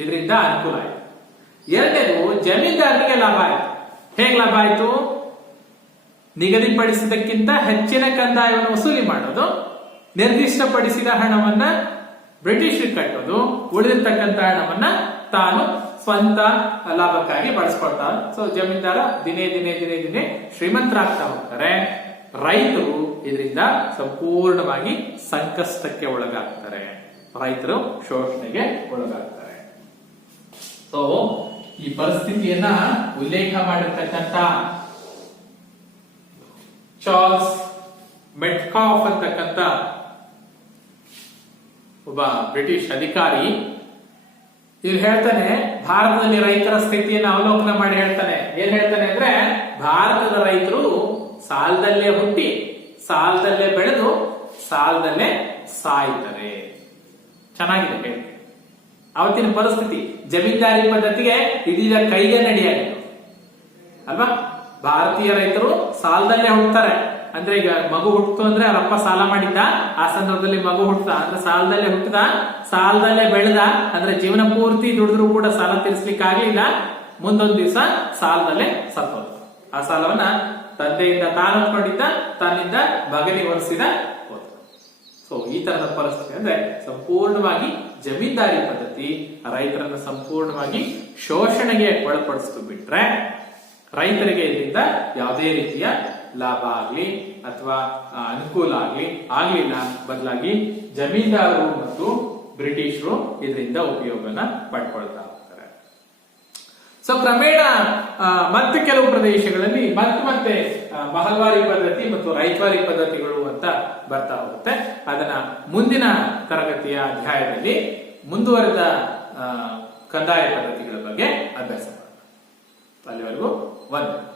ಇದರಿಂದ ಅನುಕೂಲ ಆಯ್ತು. ಎರಡನೇದು, ಜಮೀನ್ದಾರರಿಗೆ ಲಾಭ ಆಯ್ತು. ಹೇಗ್ ಲಾಭ ಆಯ್ತು? ನಿಗದಿಪಡಿಸಿದಕ್ಕಿಂತ ಹೆಚ್ಚಿನ ಕಂದಾಯವನ್ನು ವಸೂಲಿ ಮಾಡೋದು, ನಿರ್ದಿಷ್ಟಪಡಿಸಿದ ಹಣವನ್ನ ಬ್ರಿಟಿಷರಿಗೆ ಕಟ್ಟೋದು, ಉಳಿದಿರ್ತಕ್ಕಂಥ ಹಣವನ್ನ ತಾನು ಸ್ವಂತ ಲಾಭಕ್ಕಾಗಿ ಬಳಸ್ಕೊಳ್ತಾರೆ. ಸೊ ಜಮೀನ್ದಾರ ದಿನೇ ದಿನೇ ದಿನೇ ದಿನೇ ಶ್ರೀಮಂತರಾಗ್ತಾ ಹೋಗ್ತಾರೆ. ರೈತರು ಇದರಿಂದ ಸಂಪೂರ್ಣವಾಗಿ ಸಂಕಷ್ಟಕ್ಕೆ ಒಳಗಾಗ್ತಾರೆ, ರೈತರು ಶೋಷಣೆಗೆ ಒಳಗಾಗ್ತಾರೆ. ಸೊ ಈ ಪರಿಸ್ಥಿತಿಯನ್ನ ಉಲ್ಲೇಖ ಮಾಡಿರ್ತಕ್ಕಂಥ ಚಾರ್ಲ್ಸ್ ಮೆಟ್ಕಾಫ್ ಅಂತಕ್ಕಂಥ ಒಬ್ಬ ಬ್ರಿಟಿಷ್ ಅಧಿಕಾರಿ ಇಲ್ಲಿ ಹೇಳ್ತಾನೆ, ಭಾರತದಲ್ಲಿ ರೈತರ ಸ್ಥಿತಿಯನ್ನು ಅವಲೋಕನ ಮಾಡಿ ಹೇಳ್ತಾನೆ. ಏನ್ ಹೇಳ್ತಾನೆ ಅಂದ್ರೆ, ಭಾರತದ ರೈತರು ಸಾಲದಲ್ಲೇ ಹುಟ್ಟಿ, ಸಾಲದಲ್ಲೇ ಬೆಳೆದು, ಸಾಲದಲ್ಲೇ ಸಾಯ್ತಾರೆ. ಚೆನ್ನಾಗಿದೆ ಹೇಳಿ. ಅವತ್ತಿನ ಪರಿಸ್ಥಿತಿ ಜಮೀನ್ದಾರಿ ಪದ್ಧತಿಗೆ ಇದೀಗ ಕೈಗೆ ನಡೆಯಾಗಿತ್ತು ಅಲ್ವಾ? ಭಾರತೀಯ ರೈತರು ಸಾಲದಲ್ಲೇ ಹುಟ್ಟುತ್ತಾರೆ. ಅಂದ್ರೆ ಈಗ ಮಗು ಹುಟ್ಟಿತು ಅಂದ್ರೆ ಅವರಪ್ಪ ಸಾಲ ಮಾಡಿದ್ದ, ಆ ಸಂದರ್ಭದಲ್ಲಿ ಮಗು ಹುಟ್ಟದ ಅಂದ್ರೆ ಸಾಲದಲ್ಲೇ ಹುಟ್ಟದ, ಸಾಲದಲ್ಲೇ ಬೆಳೆದ, ಅಂದ್ರೆ ಜೀವನ ಪೂರ್ತಿ ದುಡಿದ್ರು ಕೂಡ ಸಾಲ ತೀರಿಸ್ಲಿಕ್ಕೆ ಆಗ್ಲಿಲ್ಲ. ಮುಂದೊಂದು ದಿವಸ ಸಾಲದಲ್ಲೇ ಸತ್ತೋದ. ಆ ಸಾಲವನ್ನ ತಂದೆಯಿಂದ ತಾನು ಹೊಂದ್ಕೊಂಡಿದ್ದ, ತನ್ನಿಂದ ಮಗನಿಗೆ ಹೊರಿಸಿದ ಹೋದ. ಸೊ ಈ ತರದ ಪರಿಸ್ಥಿತಿ ಅಂದ್ರೆ ಸಂಪೂರ್ಣವಾಗಿ ಜಮೀನ್ದಾರಿ ಪದ್ಧತಿ ರೈತರನ್ನ ಸಂಪೂರ್ಣವಾಗಿ ಶೋಷಣೆಗೆ ಒಳಪಡಿಸ್ತು ಬಿಟ್ರೆ ರೈತರಿಗೆ ಇದರಿಂದ ಯಾವುದೇ ರೀತಿಯ ಲಾಭ ಆಗ್ಲಿ ಅಥವಾ ಅನುಕೂಲ ಆಗ್ಲಿಲ್ಲ. ಬದಲಾಗಿ ಜಮೀನ್ದಾರರು ಮತ್ತು ಬ್ರಿಟಿಷರು ಇದರಿಂದ ಉಪಯೋಗನ ಪಡ್ಕೊಳ್ತಾ ಹೋಗ್ತಾರೆ. ಸೊ ಕ್ರಮೇಣ ಮತ್ತೆ ಕೆಲವು ಪ್ರದೇಶಗಳಲ್ಲಿ ಮತ್ತೆ ಮಹಲ್ವಾರಿ ಪದ್ಧತಿ ಮತ್ತು ರೈತವಾರಿ ಪದ್ಧತಿಗಳು ಅಂತ ಬರ್ತಾ ಹೋಗುತ್ತೆ. ಅದನ್ನ ಮುಂದಿನ ತರಗತಿಯ ಅಧ್ಯಾಯದಲ್ಲಿ ಮುಂದುವರೆದ ಕಂದಾಯ ಪದ್ಧತಿಗಳ ಬಗ್ಗೆ ಅಭ್ಯಾಸ ಮಾಡೋಣ. ಅಲ್ಲಿವರೆಗೂ ವಂದನೆ.